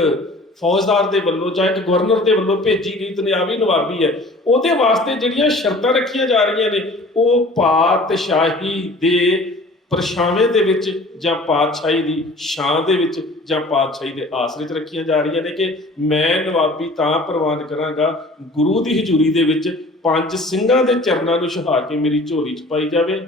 ਫੌਜਦਾਰ ਦੇ ਵੱਲੋਂ ਜਾਂ ਇੱਕ ਗਵਰਨਰ ਦੇ ਵੱਲੋਂ ਭੇਜੀ ਗਈ ਦੁਨਿਆਵੀ ਨਵਾਬੀ ਹੈ। ਉਹਦੇ ਵਾਸਤੇ ਜਿਹੜੀਆਂ ਸ਼ਰਤਾਂ ਰੱਖੀਆਂ ਜਾ ਰਹੀਆਂ ਨੇ ਉਹ ਪਾਤਸ਼ਾਹੀ ਦੇ ਪਰਛਾਵੇਂ ਦੇ ਵਿੱਚ ਜਾਂ ਪਾਤਸ਼ਾਹੀ ਦੀ ਸ਼ਾਨ ਦੇ ਵਿੱਚ ਜਾਂ ਪਾਤਸ਼ਾਹੀ ਦੇ ਆਸਰੇ 'ਚ ਰੱਖੀਆਂ ਜਾ ਰਹੀਆਂ ਨੇ ਕਿ ਮੈਂ ਨਵਾਬੀ ਤਾਂ ਪ੍ਰਵਾਨ ਕਰਾਂਗਾ ਗੁਰੂ ਦੀ ਹਜ਼ੂਰੀ ਦੇ ਵਿੱਚ ਪੰਜ ਸਿੰਘਾਂ ਦੇ ਚਰਨਾਂ ਨੂੰ ਛੁਹਾ ਕੇ ਮੇਰੀ ਝੋਲੀ 'ਚ ਪਾਈ ਜਾਵੇ।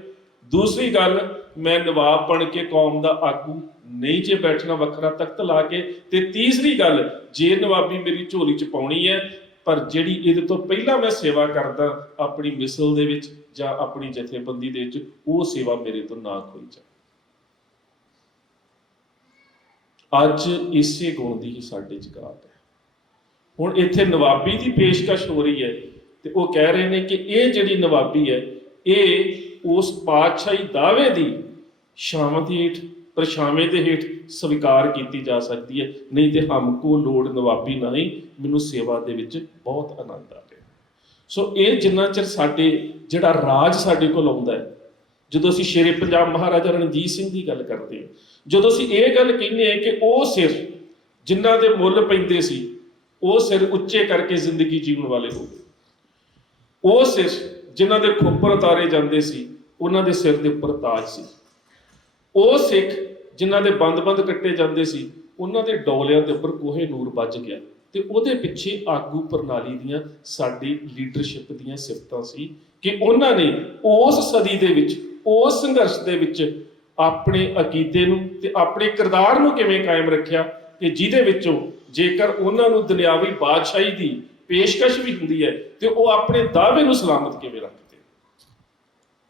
ਦੂਸਰੀ ਗੱਲ, ਮੈਂ ਨਵਾਬ ਬਣ ਕੇ ਕੌਮ ਦਾ ਆਗੂ ਨਹੀਂ ਜੇ ਬੈਠਣਾ ਵੱਖਰਾ ਤਖਤ ਲਾ ਕੇ। ਤੇ ਤੀਸਰੀ ਗੱਲ, ਜੇ ਨਵਾਬੀ ਮੇਰੀ ਝੋਲੀ 'ਚ ਪਾਉਣੀ ਹੈ ਪਰ ਜਿਹੜੀ ਇਹਦੇ ਤੋਂ ਪਹਿਲਾਂ ਮੈਂ ਸੇਵਾ ਕਰਦਾ ਆਪਣੀ ਮਿਸਲ ਦੇ ਵਿੱਚ ਜਾਂ ਆਪਣੀ ਜਥੇਬੰਦੀ ਦੇ ਵਿੱਚ, ਉਹ ਸੇਵਾ ਮੇਰੇ ਤੋਂ ਨਾ ਖੋਈ ਜਾਏ। ਅੱਜ ਇਸੇ ਗੁਣ ਦੀ ਹੀ ਸਾਡੇ 'ਚ ਘਾਟ ਹੈ। ਹੁਣ ਇੱਥੇ ਨਵਾਬੀ ਦੀ ਪੇਸ਼ਕਸ਼ ਹੋ ਰਹੀ ਹੈ ਤੇ ਉਹ ਕਹਿ ਰਹੇ ਨੇ ਕਿ ਇਹ ਜਿਹੜੀ ਨਵਾਬੀ ਹੈ ਇਹ ਉਸ ਪਾਤਸ਼ਾਹੀ ਦਾਅਵੇ ਦੀ ਸ਼ਾਮਤ ਹੇਠ, ਪਰਛਾਵੇਂ ਦੇ ਹੇਠ ਸਵੀਕਾਰ ਕੀਤੀ ਜਾ ਸਕਦੀ ਹੈ, ਨਹੀਂ ਤੇ ਹਮਕੋ ਲੋੜ ਨਵਾਬੀ ਨਹੀਂ। ਮੈਨੂੰ ਸੇਵਾ ਦੇ ਵਿੱਚ ਬਹੁਤ ਆਨੰਦ ਆ ਰਿਹਾ। ਸੋ ਇਹ ਜਿੰਨਾ ਚਿਰ ਸਾਡੇ ਜਿਹੜਾ ਰਾਜ ਸਾਡੇ ਕੋਲ ਆਉਂਦਾ ਹੈ, ਜਦੋਂ ਅਸੀਂ ਸ਼ੇਰੇ ਪੰਜਾਬ ਮਹਾਰਾਜਾ ਰਣਜੀਤ ਸਿੰਘ ਦੀ ਗੱਲ ਕਰਦੇ ਹਾਂ, ਜਦੋਂ ਅਸੀਂ ਇਹ ਗੱਲ ਕਹਿੰਦੇ ਹਾਂ ਕਿ ਉਹ ਸਿਰ ਜਿਨ੍ਹਾਂ ਦੇ ਮੁੱਲ ਪੈਂਦੇ ਸੀ ਉਹ ਸਿਰ ਉੱਚੇ ਕਰਕੇ ਜ਼ਿੰਦਗੀ ਜੀਉਣ ਵਾਲੇ ਹੋ ਗਏ। ਉਹ ਸਿਰ ਜਿਨ੍ਹਾਂ ਦੇ ਖੋਪਰ ਉਤਾਰੇ ਜਾਂਦੇ ਸੀ, ਉਹਨਾਂ ਦੇ ਸਿਰ ਦੇ ਉੱਪਰ ਤਾਜ ਸੀ। ਉਹ ਸਿੱਖ ਜਿਨ੍ਹਾਂ ਦੇ ਬੰਦ-ਬੰਦ ਕੱਟੇ ਜਾਂਦੇ ਸੀ, ਉਹਨਾਂ ਦੇ ਡੋਲਿਆਂ ਦੇ ਉੱਪਰ ਕੋਹੇ ਨੂਰ ਵੱਜ ਗਿਆ। ਤੇ ਉਹਦੇ ਪਿੱਛੇ ਆਗੂ ਪ੍ਰਣਾਲੀ ਦੀਆਂ, ਸਾਡੀ ਲੀਡਰਸ਼ਿਪ ਦੀਆਂ ਸਿਫਤਾਂ ਸੀ ਕਿ ਉਹਨਾਂ ਨੇ ਉਸ ਸਦੀ ਦੇ ਵਿੱਚ, ਉਸ ਸੰਘਰਸ਼ ਦੇ ਵਿੱਚ ਆਪਣੇ ਅਕੀਦੇ ਨੂੰ ਤੇ ਆਪਣੇ ਕਿਰਦਾਰ ਨੂੰ ਕਿਵੇਂ ਕਾਇਮ ਰੱਖਿਆ, ਕਿ ਜਿਹਦੇ ਵਿੱਚੋਂ ਜੇਕਰ ਉਹਨਾਂ ਨੂੰ ਦੁਨਿਆਵੀ ਬਾਦਸ਼ਾਹੀ ਦੀ ਪੇਸ਼ਕਸ਼ ਵੀ ਹੁੰਦੀ ਹੈ ਤੇ ਉਹ ਆਪਣੇ ਦਾਅਵੇ ਨੂੰ ਸਲਾਮਤ ਕਿਵੇਂ ਰੱਖਦੇ।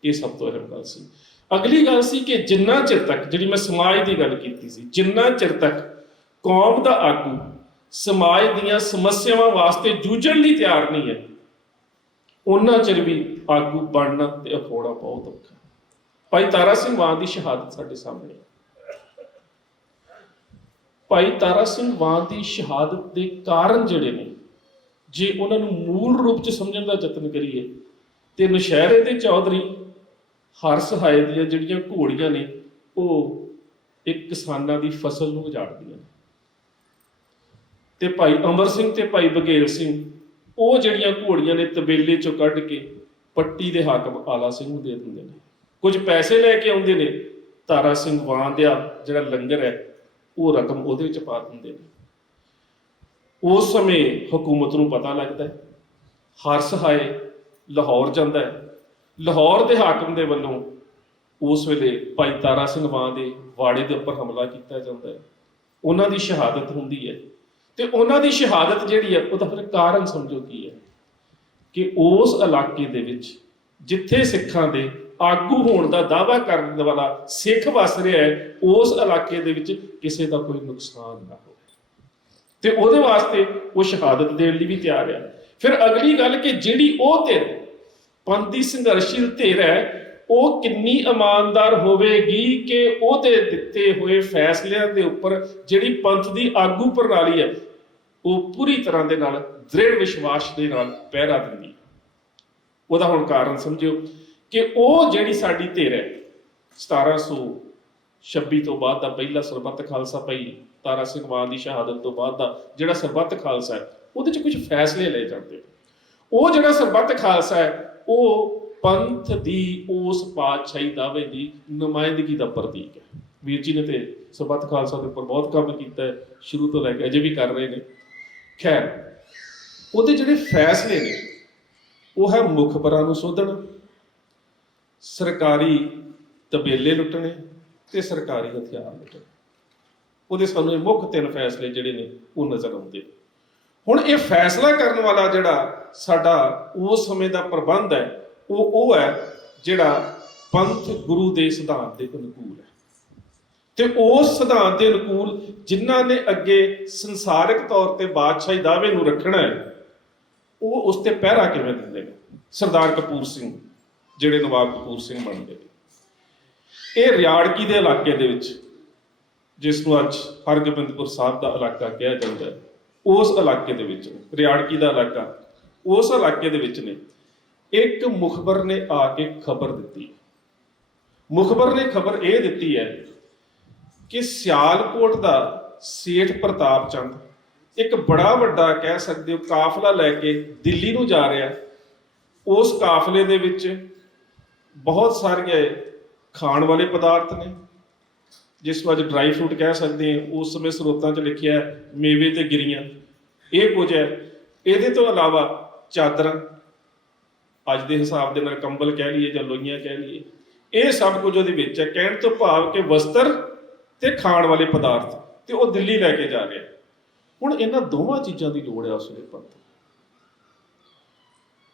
ਇਹ ਸਭ ਤੋਂ ਅਹਿਮ ਗੱਲ ਸੀ। ਅਗਲੀ ਗੱਲ ਸੀ ਕਿ ਜਿੰਨਾ ਚਿਰ ਤੱਕ, ਜਿਹੜੀ ਮੈਂ ਸਮਾਜ ਦੀ ਗੱਲ ਕੀਤੀ ਸੀ, ਜਿੰਨਾ ਚਿਰ ਤੱਕ ਕੌਮ ਦਾ ਆਗੂ ਸਮਾਜ ਦੀਆਂ ਸਮੱਸਿਆਵਾਂ ਵਾਸਤੇ ਜੂਝਣ ਲਈ ਤਿਆਰ ਨਹੀਂ ਹੈ, ਉਹਨਾਂ ਚਿਰ ਵੀ ਆਗੂ ਬਣਨਾ ਤੇ ਅਖਾਉਣਾ ਬਹੁਤ ਔਖਾ। ਭਾਈ ਤਾਰਾ ਸਿੰਘ ਵਾਂ ਦੀ ਸ਼ਹਾਦਤ ਸਾਡੇ ਸਾਹਮਣੇ ਹੈ। ਭਾਈ ਤਾਰਾ ਸਿੰਘ ਵਾਂ ਦੀ ਸ਼ਹਾਦਤ ਦੇ ਕਾਰਨ ਜਿਹੜੇ ਨੇ, ਜੇ ਉਹਨਾਂ ਨੂੰ ਮੂਲ ਰੂਪ ਚ ਸਮਝਣ ਦਾ ਯਤਨ ਕਰੀਏ, ਤੇ ਨੌਸ਼ਹਿਰੇ ਦੇ ਚੌਧਰੀ ਹਰ ਸਹਾਏ ਦੀਆਂ ਜਿਹੜੀਆਂ ਘੋੜੀਆਂ ਨੇ, ਉਹ ਇੱਕ ਕਿਸਾਨਾਂ ਦੀ ਫਸਲ ਨੂੰ ਉਜਾੜਦੀਆਂ ਨੇ। ਤੇ ਭਾਈ ਅਮਰ ਸਿੰਘ ਤੇ ਭਾਈ ਬਘੇਲ ਸਿੰਘ, ਉਹ ਜਿਹੜੀਆਂ ਘੋੜੀਆਂ ਨੇ ਤਬੇਲੇ ਚੋਂ ਕੱਢ ਕੇ ਪੱਟੀ ਦੇ ਹਾਕਮ ਆਲਾ ਸਿੰਘ ਨੂੰ ਦੇ ਦਿੰਦੇ ਨੇ। ਕੁਝ ਪੈਸੇ ਲੈ ਕੇ ਆਉਂਦੇ ਨੇ, ਤਾਰਾ ਸਿੰਘ ਵਾਂ ਦਾ ਜਿਹੜਾ ਲੰਗਰ ਹੈ ਉਹ ਰਕਮ ਉਹਦੇ ਵਿੱਚ ਪਾ ਦਿੰਦੇ ਨੇ। ਉਸ ਸਮੇਂ ਹਕੂਮਤ ਨੂੰ ਪਤਾ ਲੱਗਦਾ ਹੈ, ਹਰ ਸਹਾਏ ਲਾਹੌਰ ਜਾਂਦਾ ਹੈ। ਲਾਹੌਰ ਦੇ ਹਾਕਮ ਦੇ ਵੱਲੋਂ ਉਸ ਵੇਲੇ ਭਾਈ ਤਾਰਾ ਸਿੰਘ ਵਾਂ ਦੇ ਵਾੜੇ ਦੇ ਉੱਪਰ ਹਮਲਾ ਕੀਤਾ ਜਾਂਦਾ ਹੈ, ਉਹਨਾਂ ਦੀ ਸ਼ਹਾਦਤ ਹੁੰਦੀ ਹੈ। ਤੇ ਉਹਨਾਂ ਦੀ ਸ਼ਹਾਦਤ ਜਿਹੜੀ ਹੈ, ਉਹਦਾ ਫਿਰ ਕਾਰਨ ਸਮਝੋ ਕੀ ਹੈ, ਕਿ ਉਸ ਇਲਾਕੇ ਦੇ ਵਿੱਚ ਜਿੱਥੇ ਸਿੱਖਾਂ ਦੇ ਆਗੂ ਹੋਣ ਦਾ ਦਾਅਵਾ ਕਰਨ ਵਾਲਾ ਸਿੱਖ ਵਸ ਰਿਹਾ ਹੈ, ਉਸ ਇਲਾਕੇ ਦੇ ਵਿੱਚ ਕਿਸੇ ਦਾ ਕੋਈ ਨੁਕਸਾਨ ਨਾ ਹੋਵੇ, ਤੇ ਉਹਦੇ ਵਾਸਤੇ ਉਹ ਸ਼ਹਾਦਤ ਦੇਣ ਲਈ ਵੀ ਤਿਆਰ ਹੈ। ਫਿਰ ਅਗਲੀ ਗੱਲ ਕਿ ਜਿਹੜੀ ਉਹ ਧਿਰ, ਪੰਥ ਦੀ ਸੰਘਰਸ਼ੀਲ ਧਿਰ ਹੈ, ਉਹ ਕਿੰਨੀ ਇਮਾਨਦਾਰ ਹੋਵੇਗੀ ਕਿ ਉਹਦੇ ਦਿੱਤੇ ਹੋਏ ਫੈਸਲਿਆਂ ਦੇ ਉੱਪਰ ਜਿਹੜੀ ਪੰਥ ਦੀ ਆਗੂ ਪ੍ਰਣਾਲੀ ਹੈ, ਉਹ ਪੂਰੀ ਤਰ੍ਹਾਂ ਦੇ ਨਾਲ ਦ੍ਰਿੜ ਵਿਸ਼ਵਾਸ ਦੇ ਨਾਲ ਪਹਿਰਾ ਦਿੰਦੀ ਹੈ। ਉਹਦਾ ਹੁਣ ਕਾਰਨ ਸਮਝਿਓ ਕਿ ਉਹ ਜਿਹੜੀ ਸਾਡੀ ਧਿਰ ਹੈ, 1726 ਤੋਂ ਬਾਅਦ ਦਾ ਪਹਿਲਾ ਸਰਬੱਤ ਖਾਲਸਾ ਭਾਈ ਤਾਰਾ ਸਿੰਘ ਵਾਂ ਦੀ ਸ਼ਹਾਦਤ ਤੋਂ ਬਾਅਦ ਦਾ ਜਿਹੜਾ ਸਰਬੱਤ ਖਾਲਸਾ ਹੈ, ਉਹਦੇ 'ਚ ਕੁਝ ਫੈਸਲੇ ਲਏ ਜਾਂਦੇ। ਉਹ ਜਿਹੜਾ ਸਰਬੱਤ ਖਾਲਸਾ ਹੈ, ਉਹ ਪੰਥ ਦੀ ਉਸ ਪਾਤਸ਼ਾਹੀ ਦਾਅਵੇ ਦੀ ਨੁਮਾਇੰਦਗੀ ਦਾ ਪ੍ਰਤੀਕ ਹੈ। ਵੀਰ ਜੀ ਨੇ ਤੇ ਸਰਬੱਤ ਖਾਲਸਾ ਦੇ ਉੱਪਰ ਬਹੁਤ ਕੰਮ ਕੀਤਾ ਹੈ, ਸ਼ੁਰੂ ਤੋਂ ਲੈ ਕੇ ਅਜੇ ਵੀ ਕਰ ਰਹੇ ਨੇ। ਖੈਰ, ਉਹਦੇ ਜਿਹੜੇ ਫੈਸਲੇ ਨੇ, ਉਹ ਹੈ ਮੁਖਬਰਾਂ ਨੂੰ ਸੋਧਣਾ, ਸਰਕਾਰੀ ਤਬੇਲੇ ਲੁੱਟਣੇ ਤੇ ਸਰਕਾਰੀ ਹਥਿਆਰ ਲੁੱਟਣੇ। ਉਹਦੇ ਸਾਨੂੰ ਇਹ ਮੁੱਖ ਤਿੰਨ ਫੈਸਲੇ ਜਿਹੜੇ ਨੇ ਉਹ ਨਜ਼ਰ ਆਉਂਦੇ। ਹੁਣ ਇਹ ਫੈਸਲਾ ਕਰਨ ਵਾਲਾ ਜਿਹੜਾ ਸਾਡਾ ਉਸ ਸਮੇਂ ਦਾ ਪ੍ਰਬੰਧ ਹੈ, ਉਹ ਹੈ ਜਿਹੜਾ ਪੰਥ ਗੁਰੂ ਦੇ ਸਿਧਾਂਤ ਦੇ ਅਨੁਕੂਲ ਹੈ। ਤੇ ਉਸ ਸਿਧਾਂਤ ਦੇ ਅਨੁਕੂਲ ਜਿਨ੍ਹਾਂ ਨੇ ਅੱਗੇ ਸੰਸਾਰਿਕ ਤੌਰ ਤੇ ਬਾਦਸ਼ਾਹੀ ਦਾਅਵੇ ਨੂੰ ਰੱਖਣਾ ਹੈ, ਉਹ ਉਸ ਤੇ ਪਹਿਰਾ ਕਿਵੇਂ ਦਿੰਦੇ ਨੇ। ਸਰਦਾਰ ਕਪੂਰ ਸਿੰਘ ਜਿਹੜੇ ਨਵਾਬ ਕਪੂਰ ਸਿੰਘ ਬਣਦੇ ਨੇ, ਇਹ ਰਿਆੜਕੀ ਦੇ ਇਲਾਕੇ ਦੇ ਵਿੱਚ, ਜਿਸ ਨੂੰ ਅੱਜ ਹਰਗੋਬਿੰਦਪੁਰ ਸਾਹਿਬ ਦਾ ਇਲਾਕਾ ਕਿਹਾ ਜਾਂਦਾ ਹੈ, ਉਸ ਇਲਾਕੇ ਦੇ ਵਿੱਚ, ਰਿਆੜਕੀ ਦਾ ਇਲਾਕਾ, ਉਸ ਇਲਾਕੇ ਦੇ ਵਿੱਚ ਨੇ ਇੱਕ ਮੁਖਬਰ ਨੇ ਆ ਕੇ ਖਬਰ ਦਿੱਤੀ। ਮੁਖਬਰ ਨੇ ਖਬਰ ਇਹ ਦਿੱਤੀ ਹੈ ਕਿ ਸਿਆਲਕੋਟ ਦਾ ਸੇਠ ਪ੍ਰਤਾਪ ਚੰਦ ਇੱਕ ਬੜਾ ਵੱਡਾ, ਕਹਿ ਸਕਦੇ ਹੋ, ਕਾਫਲਾ ਲੈ ਕੇ ਦਿੱਲੀ ਨੂੰ ਜਾ ਰਿਹਾ। ਉਸ ਕਾਫਲੇ ਦੇ ਵਿੱਚ ਬਹੁਤ ਸਾਰੇ ਖਾਣ ਵਾਲੇ ਪਦਾਰਥ ਨੇ, ਜਿਸ ਨੂੰ ਅੱਜ ਡਰਾਈ ਫਰੂਟ ਕਹਿ ਸਕਦੇ ਹਾਂ। ਉਸ ਸਮੇਂ ਸਰੋਤਾਂ 'ਚ ਲਿਖਿਆ ਮੇਵੇ ਤੇ ਗਿਰੀਆਂ, ਇਹ ਕੁਝ ਹੈ। ਇਹਦੇ ਤੋਂ ਇਲਾਵਾ ਚਾਦਰਾਂ, ਅੱਜ ਦੇ ਹਿਸਾਬ ਦੇ ਨਾਲ ਕੰਬਲ ਕਹਿ ਲਈਏ ਜਾਂ ਲੋਈਆਂ ਕਹਿ ਲਈਏ, ਇਹ ਸਭ ਕੁਝ ਉਹਦੇ ਵਿੱਚ ਹੈ। ਕਹਿਣ ਤੋਂ ਭਾਵ ਕਿ ਵਸਤਰ ਤੇ ਖਾਣ ਵਾਲੇ ਪਦਾਰਥ, ਤੇ ਉਹ ਦਿੱਲੀ ਲੈ ਕੇ ਜਾ ਰਿਹਾ। ਹੁਣ ਇਹਨਾਂ ਦੋਵਾਂ ਚੀਜ਼ਾਂ ਦੀ ਲੋੜ ਹੈ ਉਸ ਵੇਲੇ ਪੰਥ।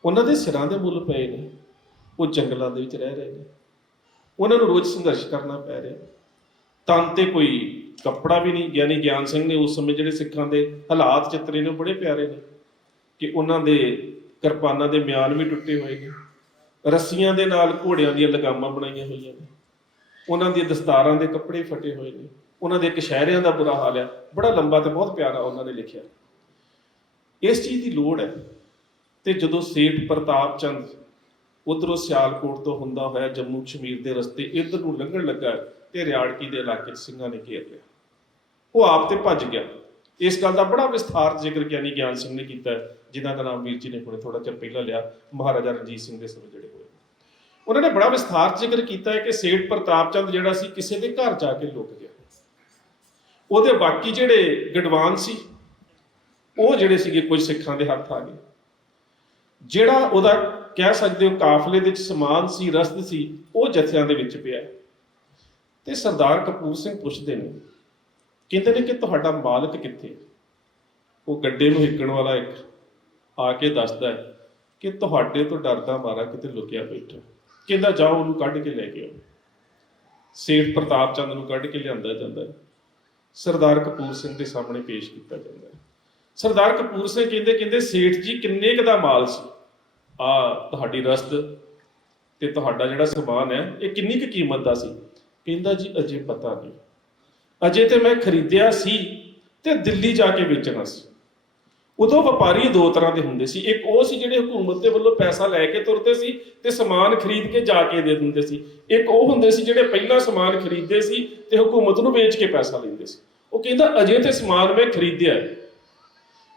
ਉਹਨਾਂ ਦੇ ਸਿਰਾਂ ਦੇ ਮੁੱਲ ਪਏ ਨੇ, ਉਹ ਜੰਗਲਾਂ ਦੇ ਵਿੱਚ ਰਹਿ ਰਹੇ ਨੇ, ਉਹਨਾਂ ਨੂੰ ਰੋਜ਼ ਸੰਘਰਸ਼ ਕਰਨਾ ਪੈ ਰਿਹਾ। ਤਨ ਤੇ ਕੋਈ ਕੱਪੜਾ ਵੀ ਨਹੀਂ। ਗਿਆਨੀ ਗਿਆਨ ਸਿੰਘ ਨੇ ਉਸ ਸਮੇਂ ਜਿਹੜੇ ਸਿੱਖਾਂ ਦੇ ਹਾਲਾਤ ਚਿੱਤਰੇ ਨੇ, ਉਹ ਬੜੇ ਪਿਆਰੇ ਨੇ, ਕਿ ਉਹਨਾਂ ਦੇ ਕਿਰਪਾਨਾਂ ਦੇ ਮਿਆਨ ਵੀ ਟੁੱਟੇ ਹੋਏ ਨੇ, ਰੱਸੀਆਂ ਦੇ ਨਾਲ ਘੋੜਿਆਂ ਦੀਆਂ ਲਗਾਮਾਂ ਬਣਾਈਆਂ ਹੋਈਆਂ ਨੇ, ਉਹਨਾਂ ਦੀਆਂ ਦਸਤਾਰਾਂ ਦੇ ਕੱਪੜੇ ਫਟੇ ਹੋਏ ਨੇ, ਉਹਨਾਂ ਦੇ ਕਛਹਿਰਿਆਂ ਦਾ ਬੁਰਾ ਹਾਲ ਹੈ। ਬੜਾ ਲੰਬਾ ਤੇ ਬਹੁਤ ਪਿਆਰਾ ਉਹਨਾਂ ਨੇ ਲਿਖਿਆ। ਇਸ ਚੀਜ਼ ਦੀ ਲੋੜ ਹੈ। ਤੇ ਜਦੋਂ ਸੇਠ ਪ੍ਰਤਾਪ ਚੰਦ ਉਧਰੋਂ ਸਿਆਲਕੋਟ ਤੋਂ ਹੁੰਦਾ ਹੋਇਆ ਜੰਮੂ ਕਸ਼ਮੀਰ ਦੇ ਰਸਤੇ ਇੱਧਰ ਨੂੰ ਲੰਘਣ ਲੱਗਾ, ਤੇ ਰਿਆੜਕੀ ਦੇ ਇਲਾਕੇ 'ਚ ਸਿੰਘਾਂ ਨੇ ਘੇਰ ਲਿਆ। ਉਹ ਆਪ ਤੇ ਭੱਜ ਗਿਆ, ਇਸ ਗੱਲ ਦਾ ਬੜਾ ਵਿਸਥਾਰ ਜ਼ਿਕਰ ਗਿਆਨੀ ਗਿਆਨ ਸਿੰਘ ਨੇ ਕੀਤਾ ਹੈ, ਜਿਨ੍ਹਾਂ ਦਾ ਨਾਮ ਵੀਰ ਜੀ ਨੇ ਹੁਣੇ ਥੋੜਾ ਚਿਰ ਪਹਿਲਾਂ ਲਿਆ, ਮਹਾਰਾਜਾ ਰਣਜੀਤ ਸਿੰਘ ਦੇ ਸਮੇਂ ਜਿਹੜੇ ਹੋਏ। ਉਹਨਾਂ ਨੇ ਬੜਾ ਵਿਸਥਾਰ ਜ਼ਿਕਰ ਕੀਤਾ ਹੈ ਕਿ ਸੇਠ ਪ੍ਰਤਾਪ ਚੰਦ ਜਿਹੜਾ ਸੀ ਕਿਸੇ ਦੇ ਘਰ ਜਾ ਕੇ ਲੁਕ ਗਿਆ। ਉਹਦੇ ਬਾਕੀ ਜਿਹੜੇ ਗਡਵਾਨ ਸੀ ਉਹ ਜਿਹੜੇ ਸੀਗੇ ਕੁਝ ਸਿੱਖਾਂ ਦੇ ਹੱਥ ਆ ਗਏ। ਜਿਹੜਾ ਉਹਦਾ ਕਹਿ ਸਕਦੇ ਹੋ ਕਾਫਲੇ ਦੇ ਵਿੱਚ ਸਮਾਨ ਸੀ, ਰਸਦ ਸੀ, ਉਹ ਜਥਿਆਂ ਦੇ ਵਿੱਚ ਪਿਆ। ਤੇ ਸਰਦਾਰ ਕਪੂਰ ਸਿੰਘ ਪੁੱਛਦੇ ਨੇ, ਕਹਿੰਦੇ ਨੇ ਕਿ ਤੁਹਾਡਾ ਮਾਲਕ ਕਿੱਥੇ? ਉਹ ਗੱਡੇ ਨੂੰ ਹਿੱਕਣ ਵਾਲਾ ਇੱਕ ਆ ਕੇ ਦੱਸਦਾ ਹੈ ਕਿ ਤੁਹਾਡੇ ਤੋਂ ਡਰਦਾ ਮਾਰਾ ਕਿਤੇ ਲੁਕਿਆ ਬੈਠਾ। ਕਹਿੰਦਾ ਜਾਓ ਉਹਨੂੰ ਕੱਢ ਕੇ ਲੈ ਕੇ ਆਓ। ਸੇਠ ਪ੍ਰਤਾਪ ਚੰਦ ਨੂੰ ਕੱਢ ਕੇ ਲਿਆਂਦਾ ਜਾਂਦਾ ਹੈ, ਸਰਦਾਰ ਕਪੂਰ ਸਿੰਘ ਦੇ ਸਾਹਮਣੇ ਪੇਸ਼ ਕੀਤਾ ਜਾਂਦਾ ਹੈ। ਸਰਦਾਰ ਕਪੂਰ ਸਿੰਘ ਕਹਿੰਦੇ ਸੇਠ ਜੀ ਕਿੰਨੇ ਕੁ ਦਾ ਮਾਲ ਸੀ? ਆ ਤੁਹਾਡੀ ਰਸਦ ਤੇ ਤੁਹਾਡਾ ਜਿਹੜਾ ਸਮਾਨ ਹੈ ਇਹ ਕਿੰਨੀ ਕੁ ਕੀਮਤ ਦਾ ਸੀ? ਕਹਿੰਦਾ ਜੀ ਅਜੇ ਪਤਾ ਨਹੀਂ, ਅਜੇ ਤੇ ਮੈਂ ਖਰੀਦਿਆ ਸੀ ਤੇ ਦਿੱਲੀ ਜਾ ਕੇ ਵੇਚਣਾ ਸੀ। ਉਦੋਂ ਵਪਾਰੀ ਦੋ ਤਰ੍ਹਾਂ ਦੇ ਹੁੰਦੇ ਸੀ, ਇੱਕ ਉਹ ਸੀ ਜਿਹੜੇ ਹਕੂਮਤ ਦੇ ਵੱਲੋਂ ਪੈਸਾ ਲੈ ਕੇ ਤੁਰਦੇ ਸੀ ਤੇ ਸਮਾਨ ਖਰੀਦ ਕੇ ਜਾ ਕੇ ਦੇ ਦਿੰਦੇ ਸੀ। ਇੱਕ ਉਹ ਹੁੰਦੇ ਸੀ ਜਿਹੜੇ ਪਹਿਲਾਂ ਸਮਾਨ ਖਰੀਦਦੇ ਸੀ ਤੇ ਹਕੂਮਤ ਨੂੰ ਵੇਚ ਕੇ ਪੈਸਾ ਲੈਂਦੇ ਸੀ। ਉਹ ਕਹਿੰਦਾ ਅਜੇ ਤੇ ਸਮਾਨ ਮੈਂ ਖਰੀਦਿਆ,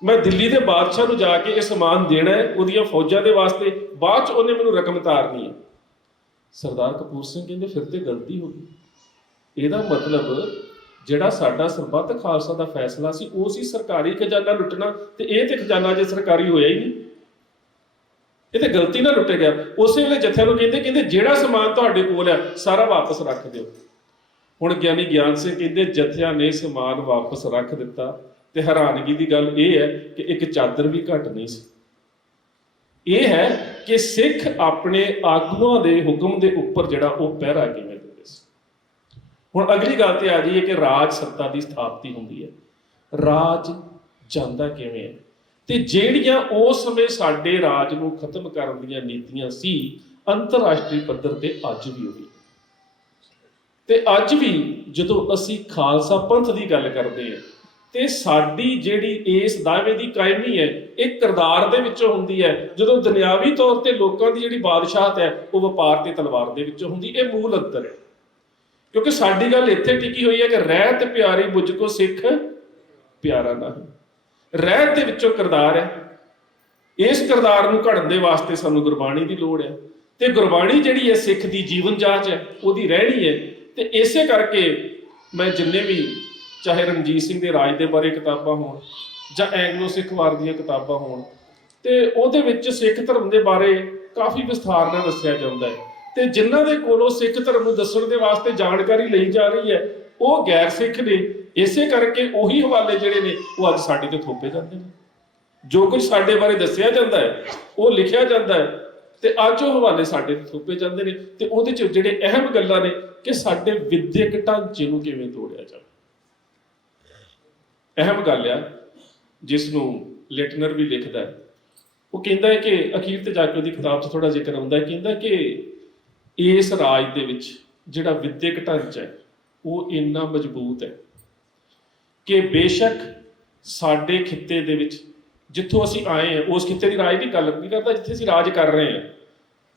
ਮੈਂ ਦਿੱਲੀ ਦੇ ਬਾਦਸ਼ਾਹ ਨੂੰ ਜਾ ਕੇ ਇਹ ਸਮਾਨ ਦੇਣਾ ਹੈ ਉਹਦੀਆਂ ਫੌਜਾਂ ਦੇ ਵਾਸਤੇ, ਬਾਅਦ ਚ ਉਹਨੇ ਮੈਨੂੰ ਰਕਮ ਤਾਰਨੀ ਹੈ। ਸਰਦਾਰ ਕਪੂਰ ਸਿੰਘ ਕਹਿੰਦੇ ਫਿਰ ਤੇ ਗਲਤੀ ਹੋ ਗਈ। ਇਹਦਾ ਮਤਲਬ ਜਿਹੜਾ ਸਾਡਾ ਸਰਬੱਤ ਖਾਲਸਾ ਦਾ ਫੈਸਲਾ ਸੀ ਉਹ ਸੀ ਸਰਕਾਰੀ ਖਜ਼ਾਨਾ ਲੁੱਟਣਾ, ਤੇ ਇਹ ਤੇ ਖਜ਼ਾਨਾ ਜੇ ਸਰਕਾਰੀ ਹੋਇਆ ਹੀ ਨਹੀਂ, ਇਹ ਤੇ ਗਲਤੀ ਨਾਲ ਲੁੱਟਿਆ ਗਿਆ। ਉਸੇ ਵੇਲੇ ਜਥਿਆਂ ਨੂੰ ਕਹਿੰਦੇ ਜਿਹੜਾ ਸਮਾਨ ਤੁਹਾਡੇ ਕੋਲ ਹੈ ਸਾਰਾ ਵਾਪਸ ਰੱਖ ਦਿਓ। ਹੁਣ ਗਿਆਨੀ ਗਿਆਨ ਸਿੰਘ ਕਹਿੰਦੇ ਜਥਿਆਂ ਨੇ ਸਮਾਨ ਵਾਪਸ ਰੱਖ ਦਿੱਤਾ ਤੇ ਹੈਰਾਨਗੀ ਦੀ ਗੱਲ ਇਹ ਹੈ ਕਿ ਇੱਕ ਚਾਦਰ ਵੀ ਘੱਟ ਨਹੀਂ ਸੀ। ਇਹ ਹੈ ਕਿ ਸਿੱਖ ਆਪਣੇ ਆਗੂਆਂ ਦੇ ਹੁਕਮ ਦੇ ਉੱਪਰ ਜਿਹੜਾ ਉਹ ਪਹਿਰਾ ਕਿਵੇਂ ਦਿੰਦੇ ਸੀ। ਹੁਣ ਅਗਲੀ ਗੱਲ ਤੇ ਆ ਜਾਈਏ ਕਿ ਰਾਜ ਸੱਤਾ ਦੀ ਸਥਾਪਤੀ ਹੁੰਦੀ ਹੈ, ਰਾਜ ਜਾਂਦਾ ਕਿਵੇਂ ਹੈ, ਤੇ ਜਿਹੜੀਆਂ ਉਸ ਸਮੇਂ ਸਾਡੇ ਰਾਜ ਨੂੰ ਖਤਮ ਕਰਨ ਦੀਆਂ ਨੀਤੀਆਂ ਸੀ ਅੰਤਰਰਾਸ਼ਟਰੀ ਪੱਧਰ ਤੇ ਅੱਜ ਵੀ ਹੋਈ। ਤੇ ਅੱਜ ਵੀ ਜਦੋਂ ਅਸੀਂ ਖਾਲਸਾ ਪੰਥ ਦੀ ਗੱਲ ਕਰਦੇ ਹਾਂ ਤੇ ਸਾਡੀ ਜਿਹੜੀ ਇਸ ਦਾਅਵੇ ਦੀ ਕਾਇਮੀ ਹੈ ਇਹ ਕਿਰਦਾਰ ਦੇ ਵਿੱਚੋਂ ਹੁੰਦੀ ਹੈ, ਜਦੋਂ ਦੁਨਿਆਵੀ ਤੌਰ ਤੇ ਲੋਕਾਂ ਦੀ ਜਿਹੜੀ ਬਾਦਸ਼ਾਹਤ ਹੈ ਉਹ ਵਪਾਰ ਤੇ ਤਲਵਾਰ ਦੇ ਵਿੱਚੋਂ ਹੁੰਦੀ। ਇਹ ਮੂਲ ਅੰਤਰ ਹੈ, ਕਿਉਂਕਿ ਸਾਡੀ ਗੱਲ ਇੱਥੇ ਟਿਕੀ ਹੋਈ ਹੈ ਕਿ ਰਹਿਤ ਪਿਆਰੀ ਮੁਝ ਕੋ ਸਿੱਖ ਪਿਆਰਾ ਨਹੀਂ। ਰਹਿਤ ਦੇ ਵਿੱਚੋਂ ਕਿਰਦਾਰ ਹੈ, ਇਸ ਕਿਰਦਾਰ ਨੂੰ ਘੜਨ ਦੇ ਵਾਸਤੇ ਸਾਨੂੰ ਗੁਰਬਾਣੀ ਦੀ ਲੋੜ ਹੈ, ਤੇ ਗੁਰਬਾਣੀ ਜਿਹੜੀ ਹੈ ਸਿੱਖ ਦੀ ਜੀਵਨ ਜਾਂਚ ਹੈ, ਉਹਦੀ ਰਹਿਣੀ ਹੈ। ਤੇ ਇਸੇ ਕਰਕੇ ਮੈਂ ਜਿੰਨੇ ਵੀ ਚਾਹੇ ਰਣਜੀਤ ਸਿੰਘ ਦੇ ਰਾਜ ਦੇ ਬਾਰੇ ਕਿਤਾਬਾਂ ਹੋਣ ਜਾਂ ਐਂਗਲੋ ਸਿੱਖ ਵਾਰ ਦੀਆਂ ਕਿਤਾਬਾਂ ਹੋਣ, ਤੇ ਉਹਦੇ ਵਿੱਚ ਸਿੱਖ ਧਰਮ ਦੇ ਬਾਰੇ ਕਾਫੀ ਵਿਸਥਾਰ ਨਾਲ ਦੱਸਿਆ ਜਾਂਦਾ ਹੈ। ਤੇ ਜਿਨ੍ਹਾਂ ਦੇ ਕੋਲੋਂ ਸਿੱਖ ਧਰਮ ਨੂੰ ਦੱਸਣ ਦੇ ਵਾਸਤੇ ਜਾਣਕਾਰੀ ਲਈ ਜਾ ਰਹੀ ਹੈ ਉਹ ਗੈਰ ਸਿੱਖ ਨੇ। ਇਸੇ ਕਰਕੇ ਉਹੀ ਹਵਾਲੇ ਜਿਹੜੇ ਨੇ ਉਹ ਅੱਜ ਸਾਡੇ ਤੇ ਥੋਪੇ ਜਾਂਦੇ ਨੇ। ਜੋ ਕੁਝ ਸਾਡੇ ਬਾਰੇ ਦੱਸਿਆ ਜਾਂਦਾ ਹੈ ਉਹ ਲਿਖਿਆ ਜਾਂਦਾ ਹੈ ਤੇ ਅੱਜ ਉਹ ਹਵਾਲੇ ਸਾਡੇ ਤੇ ਥੋਪੇ ਜਾਂਦੇ ਨੇ। ਤੇ ਉਹਦੇ ਚ ਜਿਹੜੇ ਅਹਿਮ ਗੱਲਾਂ ਨੇ ਕਿ ਸਾਡੇ ਵਿਦਿਅਕ ਢਾਂਚੇ ਨੂੰ ਕਿਵੇਂ ਤੋੜਿਆ ਜਾਵੇ। ਅਹਿਮ ਗੱਲ ਆ ਜਿਸ ਨੂੰ ਲਿਟਨਰ ਵੀ ਲਿਖਦਾ ਹੈ, ਉਹ ਕਹਿੰਦਾ ਹੈ ਕਿ ਅਖੀਰ ਤੇ ਜਾ ਕੇ ਉਹਦੀ ਕਿਤਾਬ 'ਚ ਥੋੜਾ ਜ਼ਿਕਰ ਆਉਂਦਾ ਹੈ, ਕਹਿੰਦਾ ਕਿ ਇਸ ਰਾਜ ਦੇ ਵਿੱਚ ਜਿਹੜਾ ਵਿਦਿਅਕ ਢਾਂਚਾ ਹੈ ਉਹ ਇੰਨਾ ਮਜ਼ਬੂਤ ਹੈ ਕਿ ਬੇਸ਼ੱਕ ਸਾਡੇ ਖਿੱਤੇ ਦੇ ਵਿੱਚ ਜਿੱਥੋਂ ਅਸੀਂ ਆਏ ਹਾਂ ਉਸ ਖਿੱਤੇ ਦੀ ਰਾਜ ਦੀ ਗੱਲ ਨਹੀਂ ਕਰਦਾ, ਜਿੱਥੇ ਅਸੀਂ ਰਾਜ ਕਰ ਰਹੇ ਹਾਂ,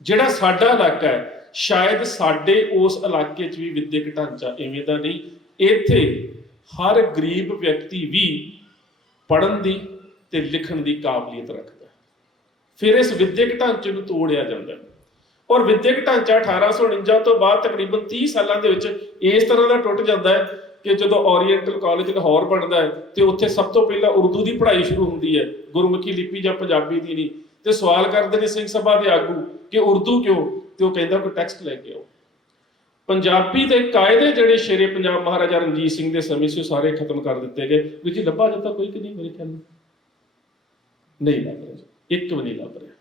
ਜਿਹੜਾ ਸਾਡਾ ਇਲਾਕਾ ਹੈ ਸ਼ਾਇਦ ਸਾਡੇ ਉਸ ਇਲਾਕੇ 'ਚ ਵੀ ਵਿਦਿਅਕ ਢਾਂਚਾ ਇਵੇਂ ਦਾ ਨਹੀਂ। ਇੱਥੇ ਹਰ ਗਰੀਬ ਵਿਅਕਤੀ ਵੀ ਪੜ੍ਹਨ ਦੀ ਤੇ ਲਿਖਣ ਦੀ ਕਾਬਲੀਅਤ ਰੱਖਦਾ। ਫਿਰ ਇਸ ਵਿਦਿਅਕ ਢਾਂਚੇ ਨੂੰ ਤੋੜਿਆ ਜਾਂਦਾ ਔਰ ਵਿਦਿਅਕ ਢਾਂਚਾ 1849 ਤੋਂ ਬਾਅਦ ਤਕਰੀਬਨ 30 ਸਾਲਾਂ ਦੇ ਵਿੱਚ ਇਸ ਤਰ੍ਹਾਂ ਦਾ ਟੁੱਟ ਜਾਂਦਾ ਹੈ ਕਿ ਜਦੋਂ ਓਰੀਐਂਟਲ ਕਾਲਜ ਲਾਹੌਰ ਬਣਦਾ ਹੈ ਤੇ ਉੱਥੇ ਸਭ ਤੋਂ ਪਹਿਲਾਂ ਉਰਦੂ ਦੀ ਪੜ੍ਹਾਈ ਸ਼ੁਰੂ ਹੁੰਦੀ ਹੈ, ਗੁਰਮੁਖੀ ਲਿਪੀ ਜਾਂ ਪੰਜਾਬੀ ਦੀ ਨਹੀਂ। ਤੇ ਸਵਾਲ ਕਰਦੇ ਨੇ ਸਿੰਘ ਸਭਾ ਦੇ ਆਗੂ ਕਿ ਉਰਦੂ ਕਿਉਂ? ਤੇ ਉਹ ਕਹਿੰਦਾ ਕੋਈ ਟੈਕਸਟ ਲੈ ਕੇ ਆਓ। ਪੰਜਾਬੀ ਦੇ ਕਾਇਦੇ ਜਿਹੜੇ ਸ਼ੇਰੇ ਪੰਜਾਬ ਮਹਾਰਾਜਾ ਰਣਜੀਤ ਸਿੰਘ ਦੇ ਸਮੇਂ ਸੀ ਉਹ ਸਾਰੇ ਖਤਮ ਕਰ ਦਿੱਤੇ ਗਏ। ਵੀ ਜੀ ਲੱਭਾ ਜਾਂਦਾ ਕੋਈ ਕਿ ਨਹੀਂ? ਮੇਰੇ ਖਿਆਲ ਨਹੀਂ ਲੱਭ ਰਿਹਾ, ਇੱਕ ਵੀ ਨਹੀਂ ਲੱਭ ਰਿਹਾ।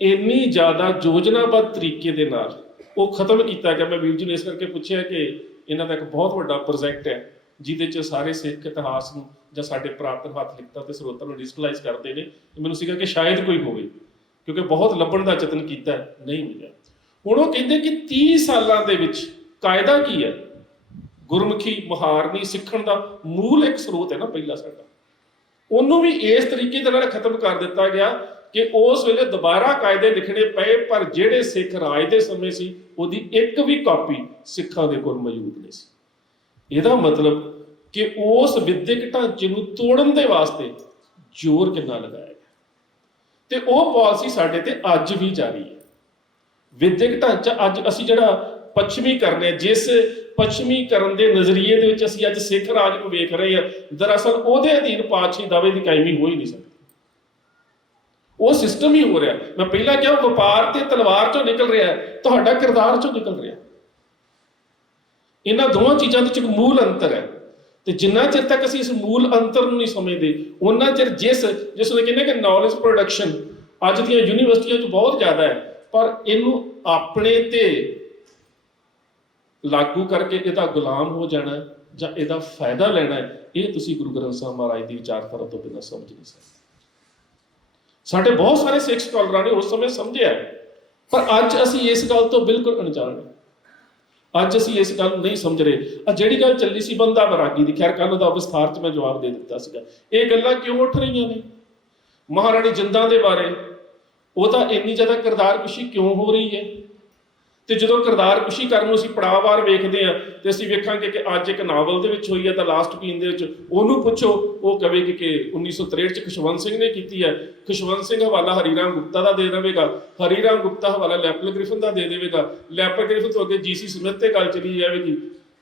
ਇੰਨੀ ਜ਼ਿਆਦਾ ਯੋਜਨਾਬੱਧ ਤਰੀਕੇ ਦੇ ਨਾਲ ਉਹ ਖਤਮ ਕੀਤਾ ਗਿਆ। ਮੈਂ ਵੀਰ ਜੀ ਨੂੰ ਇਸ ਕਰਕੇ ਪੁੱਛਿਆ ਕਿ ਇਹਨਾਂ ਦਾ ਇੱਕ ਬਹੁਤ ਵੱਡਾ ਪ੍ਰੋਜੈਕਟ ਹੈ ਜਿਹਦੇ 'ਚ ਸਾਰੇ ਸਿੱਖ ਇਤਿਹਾਸ ਨੂੰ ਜਾਂ ਸਾਡੇ ਪੁਰਾਤਨ ਹੱਥ ਲਿਖਤਾਂ ਤੇ ਸਰੋਤਾਂ ਨੂੰ ਡਿਜੀਟਲਾਈਜ਼ ਕਰਦੇ ਨੇ। ਮੈਨੂੰ ਸੀਗਾ ਕਿ ਸ਼ਾਇਦ ਕੋਈ ਹੋਵੇ, ਕਿਉਂਕਿ ਬਹੁਤ ਲੱਭਣ ਦਾ ਯਤਨ ਕੀਤਾ, ਨਹੀਂ ਮਿਲਿਆ। ਹੁਣ ਉਹ ਕਹਿੰਦੇ ਕਿ 30 ਸਾਲਾਂ ਦੇ ਵਿੱਚ ਕਾਇਦਾ ਕੀ ਹੈ? ਗੁਰਮੁਖੀ ਮੁਹਾਰਨੀ ਸਿੱਖਣ ਦਾ ਮੂਲ ਇੱਕ ਸਰੋਤ ਹੈ ਨਾ ਪਹਿਲਾ ਸਾਡਾ, ਉਹਨੂੰ ਵੀ ਇਸ ਤਰੀਕੇ ਦੇ ਨਾਲ ਖਤਮ ਕਰ ਦਿੱਤਾ ਗਿਆ ਕਿ ਉਸ ਵੇਲੇ ਦੁਬਾਰਾ ਕਾਇਦੇ ਲਿਖਣੇ ਪਏ, ਪਰ ਜਿਹੜੇ ਸਿੱਖ ਰਾਜ ਦੇ ਸਮੇਂ ਸੀ ਉਹਦੀ ਇੱਕ ਵੀ ਕਾਪੀ ਸਿੱਖਾਂ ਦੇ ਕੋਲ ਮੌਜੂਦ ਨਹੀਂ ਸੀ। ਇਹਦਾ ਮਤਲਬ ਕਿ ਉਸ ਵਿਦਿਅਕ ਢਾਂਚੇ ਨੂੰ ਤੋੜਨ ਦੇ ਵਾਸਤੇ ਜ਼ੋਰ ਕਿੰਨਾ ਲਗਾਇਆ ਗਿਆ, ਤੇ ਉਹ ਪਾਲਿਸੀ ਸਾਡੇ ਤੇ ਅੱਜ ਵੀ ਜਾਰੀ ਹੈ। ਵਿਦਿਅਕ ਢਾਂਚਾ ਅੱਜ ਅਸੀਂ ਜਿਹੜਾ ਪੱਛਮੀਕਰਨ ਹੈ, ਜਿਸ ਪੱਛਮੀਕਰਨ ਦੇ ਨਜ਼ਰੀਏ ਦੇ ਵਿੱਚ ਅਸੀਂ ਅੱਜ ਸਿੱਖ ਰਾਜ ਨੂੰ ਵੇਖ ਰਹੇ ਹਾਂ, ਦਰਅਸਲ ਉਹਦੇ ਅਧੀਨ ਪਾਤਸ਼ਾਹੀ ਦਾਅਵੇ ਦੀ ਕਾਇਮੀ ਹੋ ਹੀ ਨਹੀਂ ਸਕਦੀ। ਉਹ ਸਿਸਟਮ ਹੀ ਹੋ ਰਿਹਾ। ਮੈਂ ਪਹਿਲਾਂ ਕਿਹਾ ਵਪਾਰ ਤੇ ਤਲਵਾਰ ਚੋਂ ਨਿਕਲ ਰਿਹਾ ਹੈ, ਤੁਹਾਡਾ ਕਿਰਦਾਰ ਚੋਂ ਨਿਕਲ ਰਿਹਾ। ਇਹਨਾਂ ਦੋਵਾਂ ਚੀਜ਼ਾਂ ਦੇ ਵਿੱਚ ਇੱਕ ਮੂਲ ਅੰਤਰ ਹੈ, ਤੇ ਜਿੰਨਾ ਚਿਰ ਤੱਕ ਅਸੀਂ ਇਸ ਮੂਲ ਅੰਤਰ ਨੂੰ ਨਹੀਂ ਸਮਝਦੇ, ਉਹਨਾਂ ਚਿਰ ਜਿਸ ਨੂੰ ਕਹਿੰਦੇ ਕਿ ਨੌਲੇਜ ਪ੍ਰੋਡਕਸ਼ਨ ਅੱਜ ਦੀਆਂ ਯੂਨੀਵਰਸਿਟੀਆਂ 'ਚ ਬਹੁਤ ਜ਼ਿਆਦਾ ਹੈ, ਪਰ ਇਹਨੂੰ ਆਪਣੇ ਤੇ ਲਾਗੂ ਕਰਕੇ ਇਹਦਾ ਗੁਲਾਮ ਹੋ ਜਾਣਾ ਜਾਂ ਇਹਦਾ ਫਾਇਦਾ ਲੈਣਾ, ਇਹ ਤੁਸੀਂ ਗੁਰੂ ਗ੍ਰੰਥ ਸਾਹਿਬ ਮਹਾਰਾਜ ਦੀ ਵਿਚਾਰਧਾਰਾ ਤੋਂ ਬਿਨਾਂ ਸਮਝ ਨਹੀਂ ਸਕਦੇ। ਸਾਡੇ ਬਹੁਤ ਸਾਰੇ ਸਿੱਖ ਸਕਾਲਰਾਂ ਨੇ ਉਸ ਸਮੇਂ ਸਮਝਿਆ, ਪਰ ਅੱਜ ਅਸੀਂ ਇਸ ਗੱਲ ਤੋਂ ਬਿਲਕੁਲ ਅਣਜਾਣ ਹਾਂ। ਅੱਜ ਅਸੀਂ ਇਸ ਗੱਲ ਨੂੰ ਨਹੀਂ ਸਮਝ ਰਹੇ। ਆ ਜਿਹੜੀ ਗੱਲ ਚੱਲੀ ਸੀ ਬੰਦਾ ਬਰਾਗੀ ਦੀ, ਖੈਰ ਕੱਲ ਉਹਦਾ ਵਿਸਥਾਰ 'ਚ ਮੈਂ ਜਵਾਬ ਦੇ ਦਿੱਤਾ ਸੀਗਾ। ਇਹ ਗੱਲਾਂ ਕਿਉਂ ਉੱਠ ਰਹੀਆਂ ਨੇ? ਮਹਾਰਾਣੀ ਜਿੰਦਾਂ ਦੇ ਬਾਰੇ ਉਹਦਾ ਇੰਨੀ ਜ਼ਿਆਦਾ ਕਿਰਦਾਰਕੁਸ਼ੀ ਕਿਉਂ ਹੋ ਰਹੀ ਹੈ? ਤੇ ਜਦੋਂ ਕਿਰਦਾਰਕੁਸ਼ੀ ਕਰਨ ਨੂੰ ਅਸੀਂ ਪੜਾਅਵਾਰ ਵੇਖਦੇ ਹਾਂ, ਤੇ ਅਸੀਂ ਵੇਖਾਂਗੇ ਕਿ ਅੱਜ ਇੱਕ ਨਾਵਲ ਦੇ ਵਿੱਚ ਹੋਈ ਹੈ ਤਾਂ ਲਾਸਟ ਪੀਨ ਦੇ ਵਿੱਚ ਉਹਨੂੰ ਪੁੱਛੋ, ਉਹ ਕਹੇਗੀ ਕਿ 1963 ਚ ਖੁਸ਼ਵੰਤ ਸਿੰਘ ਨੇ ਕੀਤੀ ਹੈ। ਖੁਸ਼ਵੰਤ ਸਿੰਘ ਹਵਾਲਾ ਹਰੀਰਾਮ ਗੁਪਤਾ ਦਾ ਦੇ ਦੇਵੇਗਾ, ਹਰੀਰਾਮ ਗੁਪਤਾ ਹਵਾਲਾ ਲੈਪਲ ਗ੍ਰਿਫਨ ਦਾ ਦੇ ਦੇਵੇਗਾ, ਲੈਪਲ ਗ੍ਰਿਫਨ ਤੋਂ ਅੱਗੇ ਜੀਸੀ ਸਮਿਥ ਤੇ ਗੱਲ ਚਲੀ ਜਾਵੇਗੀ,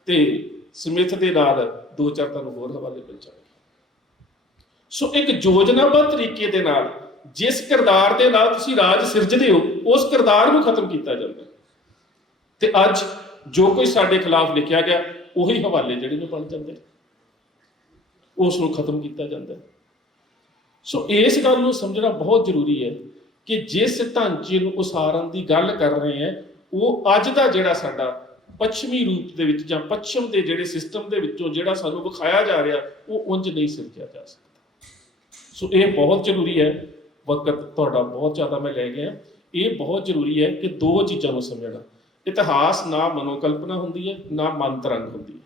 ਤੇ ਸਮਿਥ ਦੇ ਨਾਲ 2-4 ਤੁਹਾਨੂੰ ਹੋਰ ਹਵਾਲੇ ਮਿਲ ਜਾਣਗੇ। ਸੋ ਇੱਕ ਯੋਜਨਾਬੱਧ ਤਰੀਕੇ ਦੇ ਨਾਲ ਜਿਸ ਕਿਰਦਾਰ ਦੇ ਨਾਲ ਤੁਸੀਂ ਰਾਜ ਸਿਰਜਦੇ ਹੋ, ਉਸ ਕਿਰਦਾਰ ਨੂੰ ਖਤਮ ਕੀਤਾ ਜਾਂਦਾ। ਤੇ ਅੱਜ ਜੋ ਕੁਝ ਸਾਡੇ ਖਿਲਾਫ ਲਿਖਿਆ ਗਿਆ, ਉਹੀ ਹਵਾਲੇ ਜਿਹੜੇ ਨੇ ਬਣ ਜਾਂਦੇ, ਉਸ ਨੂੰ ਖਤਮ ਕੀਤਾ ਜਾਂਦਾ। ਸੋ ਇਸ ਗੱਲ ਨੂੰ ਸਮਝਣਾ ਬਹੁਤ ਜ਼ਰੂਰੀ ਹੈ ਕਿ ਜਿਸ ਢਾਂਚੇ ਨੂੰ ਉਸਾਰਨ ਦੀ ਗੱਲ ਕਰ ਰਹੇ ਹਾਂ, ਉਹ ਅੱਜ ਦਾ ਜਿਹੜਾ ਸਾਡਾ ਪੱਛਮੀ ਰੂਪ ਦੇ ਵਿੱਚ ਜਾਂ ਪੱਛਮ ਦੇ ਜਿਹੜੇ ਸਿਸਟਮ ਦੇ ਵਿੱਚੋਂ ਜਿਹੜਾ ਸਾਨੂੰ ਵਿਖਾਇਆ ਜਾ ਰਿਹਾ, ਉਹ ਉਂਝ ਨਹੀਂ ਸਿਰਜਿਆ ਜਾ ਸਕਦਾ। ਸੋ ਇਹ ਬਹੁਤ ਜ਼ਰੂਰੀ ਹੈ। ਵਕਤ ਤੁਹਾਡਾ ਬਹੁਤ ਜ਼ਿਆਦਾ ਮੈਂ ਲੈ ਗਿਆ। ਇਹ ਬਹੁਤ ਜ਼ਰੂਰੀ ਹੈ ਕਿ ਦੋ ਚੀਜ਼ਾਂ ਨੂੰ ਸਮਝਣਾ। ਇਤਿਹਾਸ ਨਾ ਮਨੋਕਲਪਨਾ ਹੁੰਦੀ ਹੈ, ਨਾ ਮੰਤਰੰਗ ਹੁੰਦੀ ਹੈ।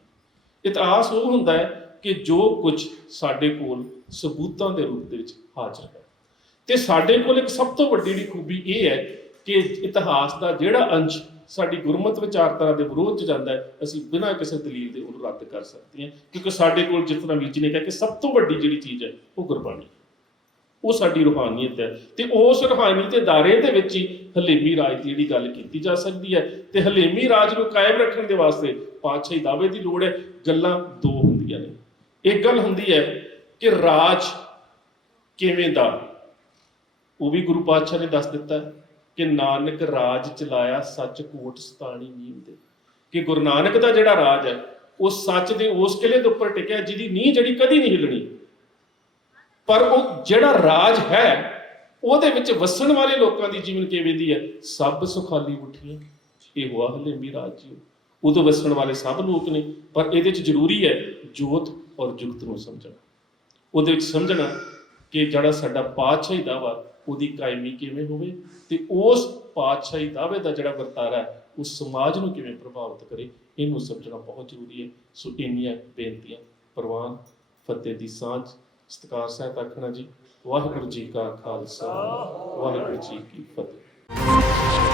ਇਤਿਹਾਸ ਉਹ ਹੁੰਦਾ ਹੈ ਕਿ ਜੋ ਕੁਝ ਸਾਡੇ ਕੋਲ ਸਬੂਤਾਂ ਦੇ ਰੂਪ ਦੇ ਵਿੱਚ ਹਾਜ਼ਰ ਹੈ। ਤੇ ਸਾਡੇ ਕੋਲ ਇੱਕ ਸਭ ਤੋਂ ਵੱਡੀ ਜਿਹੜੀ ਖੂਬੀ ਇਹ ਹੈ ਕਿ ਇਤਿਹਾਸ ਦਾ ਜਿਹੜਾ ਅੰਸ਼ ਸਾਡੀ ਗੁਰਮਤਿ ਵਿਚਾਰਧਾਰਾ ਦੇ ਵਿਰੋਧ 'ਚ ਜਾਂਦਾ ਹੈ, ਅਸੀਂ ਬਿਨਾਂ ਕਿਸੇ ਦਲੀਲ ਦੇ ਉਹਨੂੰ ਰੱਦ ਕਰ ਸਕਦੇ ਹਾਂ, ਕਿਉਂਕਿ ਸਾਡੇ ਕੋਲ ਜਿਸ ਤਰ੍ਹਾਂ ਵੀਰ ਜੀ ਨੇ ਕਿਹਾ ਕਿ ਸਭ ਤੋਂ ਵੱਡੀ ਜਿਹੜੀ ਚੀਜ਼ ਹੈ ਉਹ ਗੁਰਬਾਣੀ, ਉਹ ਸਾਡੀ ਰੂਹਾਨੀਅਤ ਹੈ। ਤੇ ਉਸ ਰੂਹਾਨੀਅਤ ਦੇ ਦਾਇਰੇ ਦੇ ਵਿੱਚ ਹੀ ਹਲੇਮੀ ਰਾਜ ਦੀ ਜਿਹੜੀ ਗੱਲ ਕੀਤੀ ਜਾ ਸਕਦੀ ਹੈ। ਤੇ ਹਲੇਮੀ ਰਾਜ ਨੂੰ ਕਾਇਮ ਰੱਖਣ ਦੇ ਵਾਸਤੇ ਪਾਤਸ਼ਾਹੀ ਦਾਅਵੇ ਦੀ ਲੋੜ ਹੈ। ਗੱਲਾਂ ਦੋ ਹੁੰਦੀਆਂ ਨੇ। ਇੱਕ ਗੱਲ ਹੁੰਦੀ ਹੈ ਕਿ ਰਾਜ ਕਿਵੇਂ ਦਾ, ਉਹ ਵੀ ਗੁਰੂ ਪਾਤਸ਼ਾਹ ਨੇ ਦੱਸ ਦਿੱਤਾ ਕਿ ਨਾਨਕ ਰਾਜ ਚਲਾਇਆ ਸੱਚ ਕੋਟ ਸਤਾਣੀ ਨੀਂਹ ਦੇ, ਕਿ ਗੁਰੂ ਨਾਨਕ ਦਾ ਜਿਹੜਾ ਰਾਜ ਹੈ ਉਹ ਸੱਚ ਦੇ ਉਸ ਕਿਲੇ ਦੇ ਉੱਪਰ ਟਿਕਿਆ ਜਿਹਦੀ ਨੀਂਹ ਜਿਹੜੀ ਕਦੀ ਨਹੀਂ ਹਿੱਲਣੀ। ਪਰ ਉਹ ਜਿਹੜਾ ਰਾਜ ਹੈ ਉਹਦੇ ਵਿੱਚ ਵਸਣ ਵਾਲੇ ਲੋਕਾਂ ਦੀ ਜੀਵਨ ਕਿਵੇਂ ਦੀ ਹੈ? ਸਭ ਸੁਖਾਲੀ ਉਠੀਆਂ, ਇਹ ਹੋਆ ਹਲੇਮੀ ਰਾਜ ਜੀ। ਉਦੋਂ ਵਸਣ ਵਾਲੇ ਸਭ ਲੋਕ ਨੇ, ਪਰ ਇਹਦੇ ਵਿੱਚ ਜ਼ਰੂਰੀ ਹੈ ਜੋਤ ਔਰ ਜੁਗਤ ਨੂੰ ਸਮਝਣਾ। ਉਹਦੇ ਵਿੱਚ ਸਮਝਣਾ ਕਿ ਜਿਹੜਾ ਸਾਡਾ ਪਾਤਸ਼ਾਹੀ ਦਾਅਵਾ ਉਹਦੀ ਕਾਇਮੀ ਕਿਵੇਂ ਹੋਵੇ, ਤੇ ਉਸ ਪਾਤਸ਼ਾਹੀ ਦਾਅਵੇ ਦਾ ਜਿਹੜਾ ਵਰਤਾਰਾ ਹੈ ਉਹ ਸਮਾਜ ਨੂੰ ਕਿਵੇਂ ਪ੍ਰਭਾਵਿਤ ਕਰੇ, ਇਹਨੂੰ ਸਮਝਣਾ ਬਹੁਤ ਜ਼ਰੂਰੀ ਹੈ। ਸੋ ਇੰਨੀਆਂ ਬੇਨਤੀਆਂ। ਪ੍ਰਵਾਨ ਫਤਿਹ ਦੀ ਸਾਂਝ। ਸਤਿਕਾਰ ਸਹਿਤ ਆਖਣਾ ਜੀ। ਵਾਹਿਗੁਰੂ ਜੀ ਕਾ ਖਾਲਸਾ, ਵਾਹਿਗੁਰੂ ਜੀ ਕੀ ਫਤਿਹ।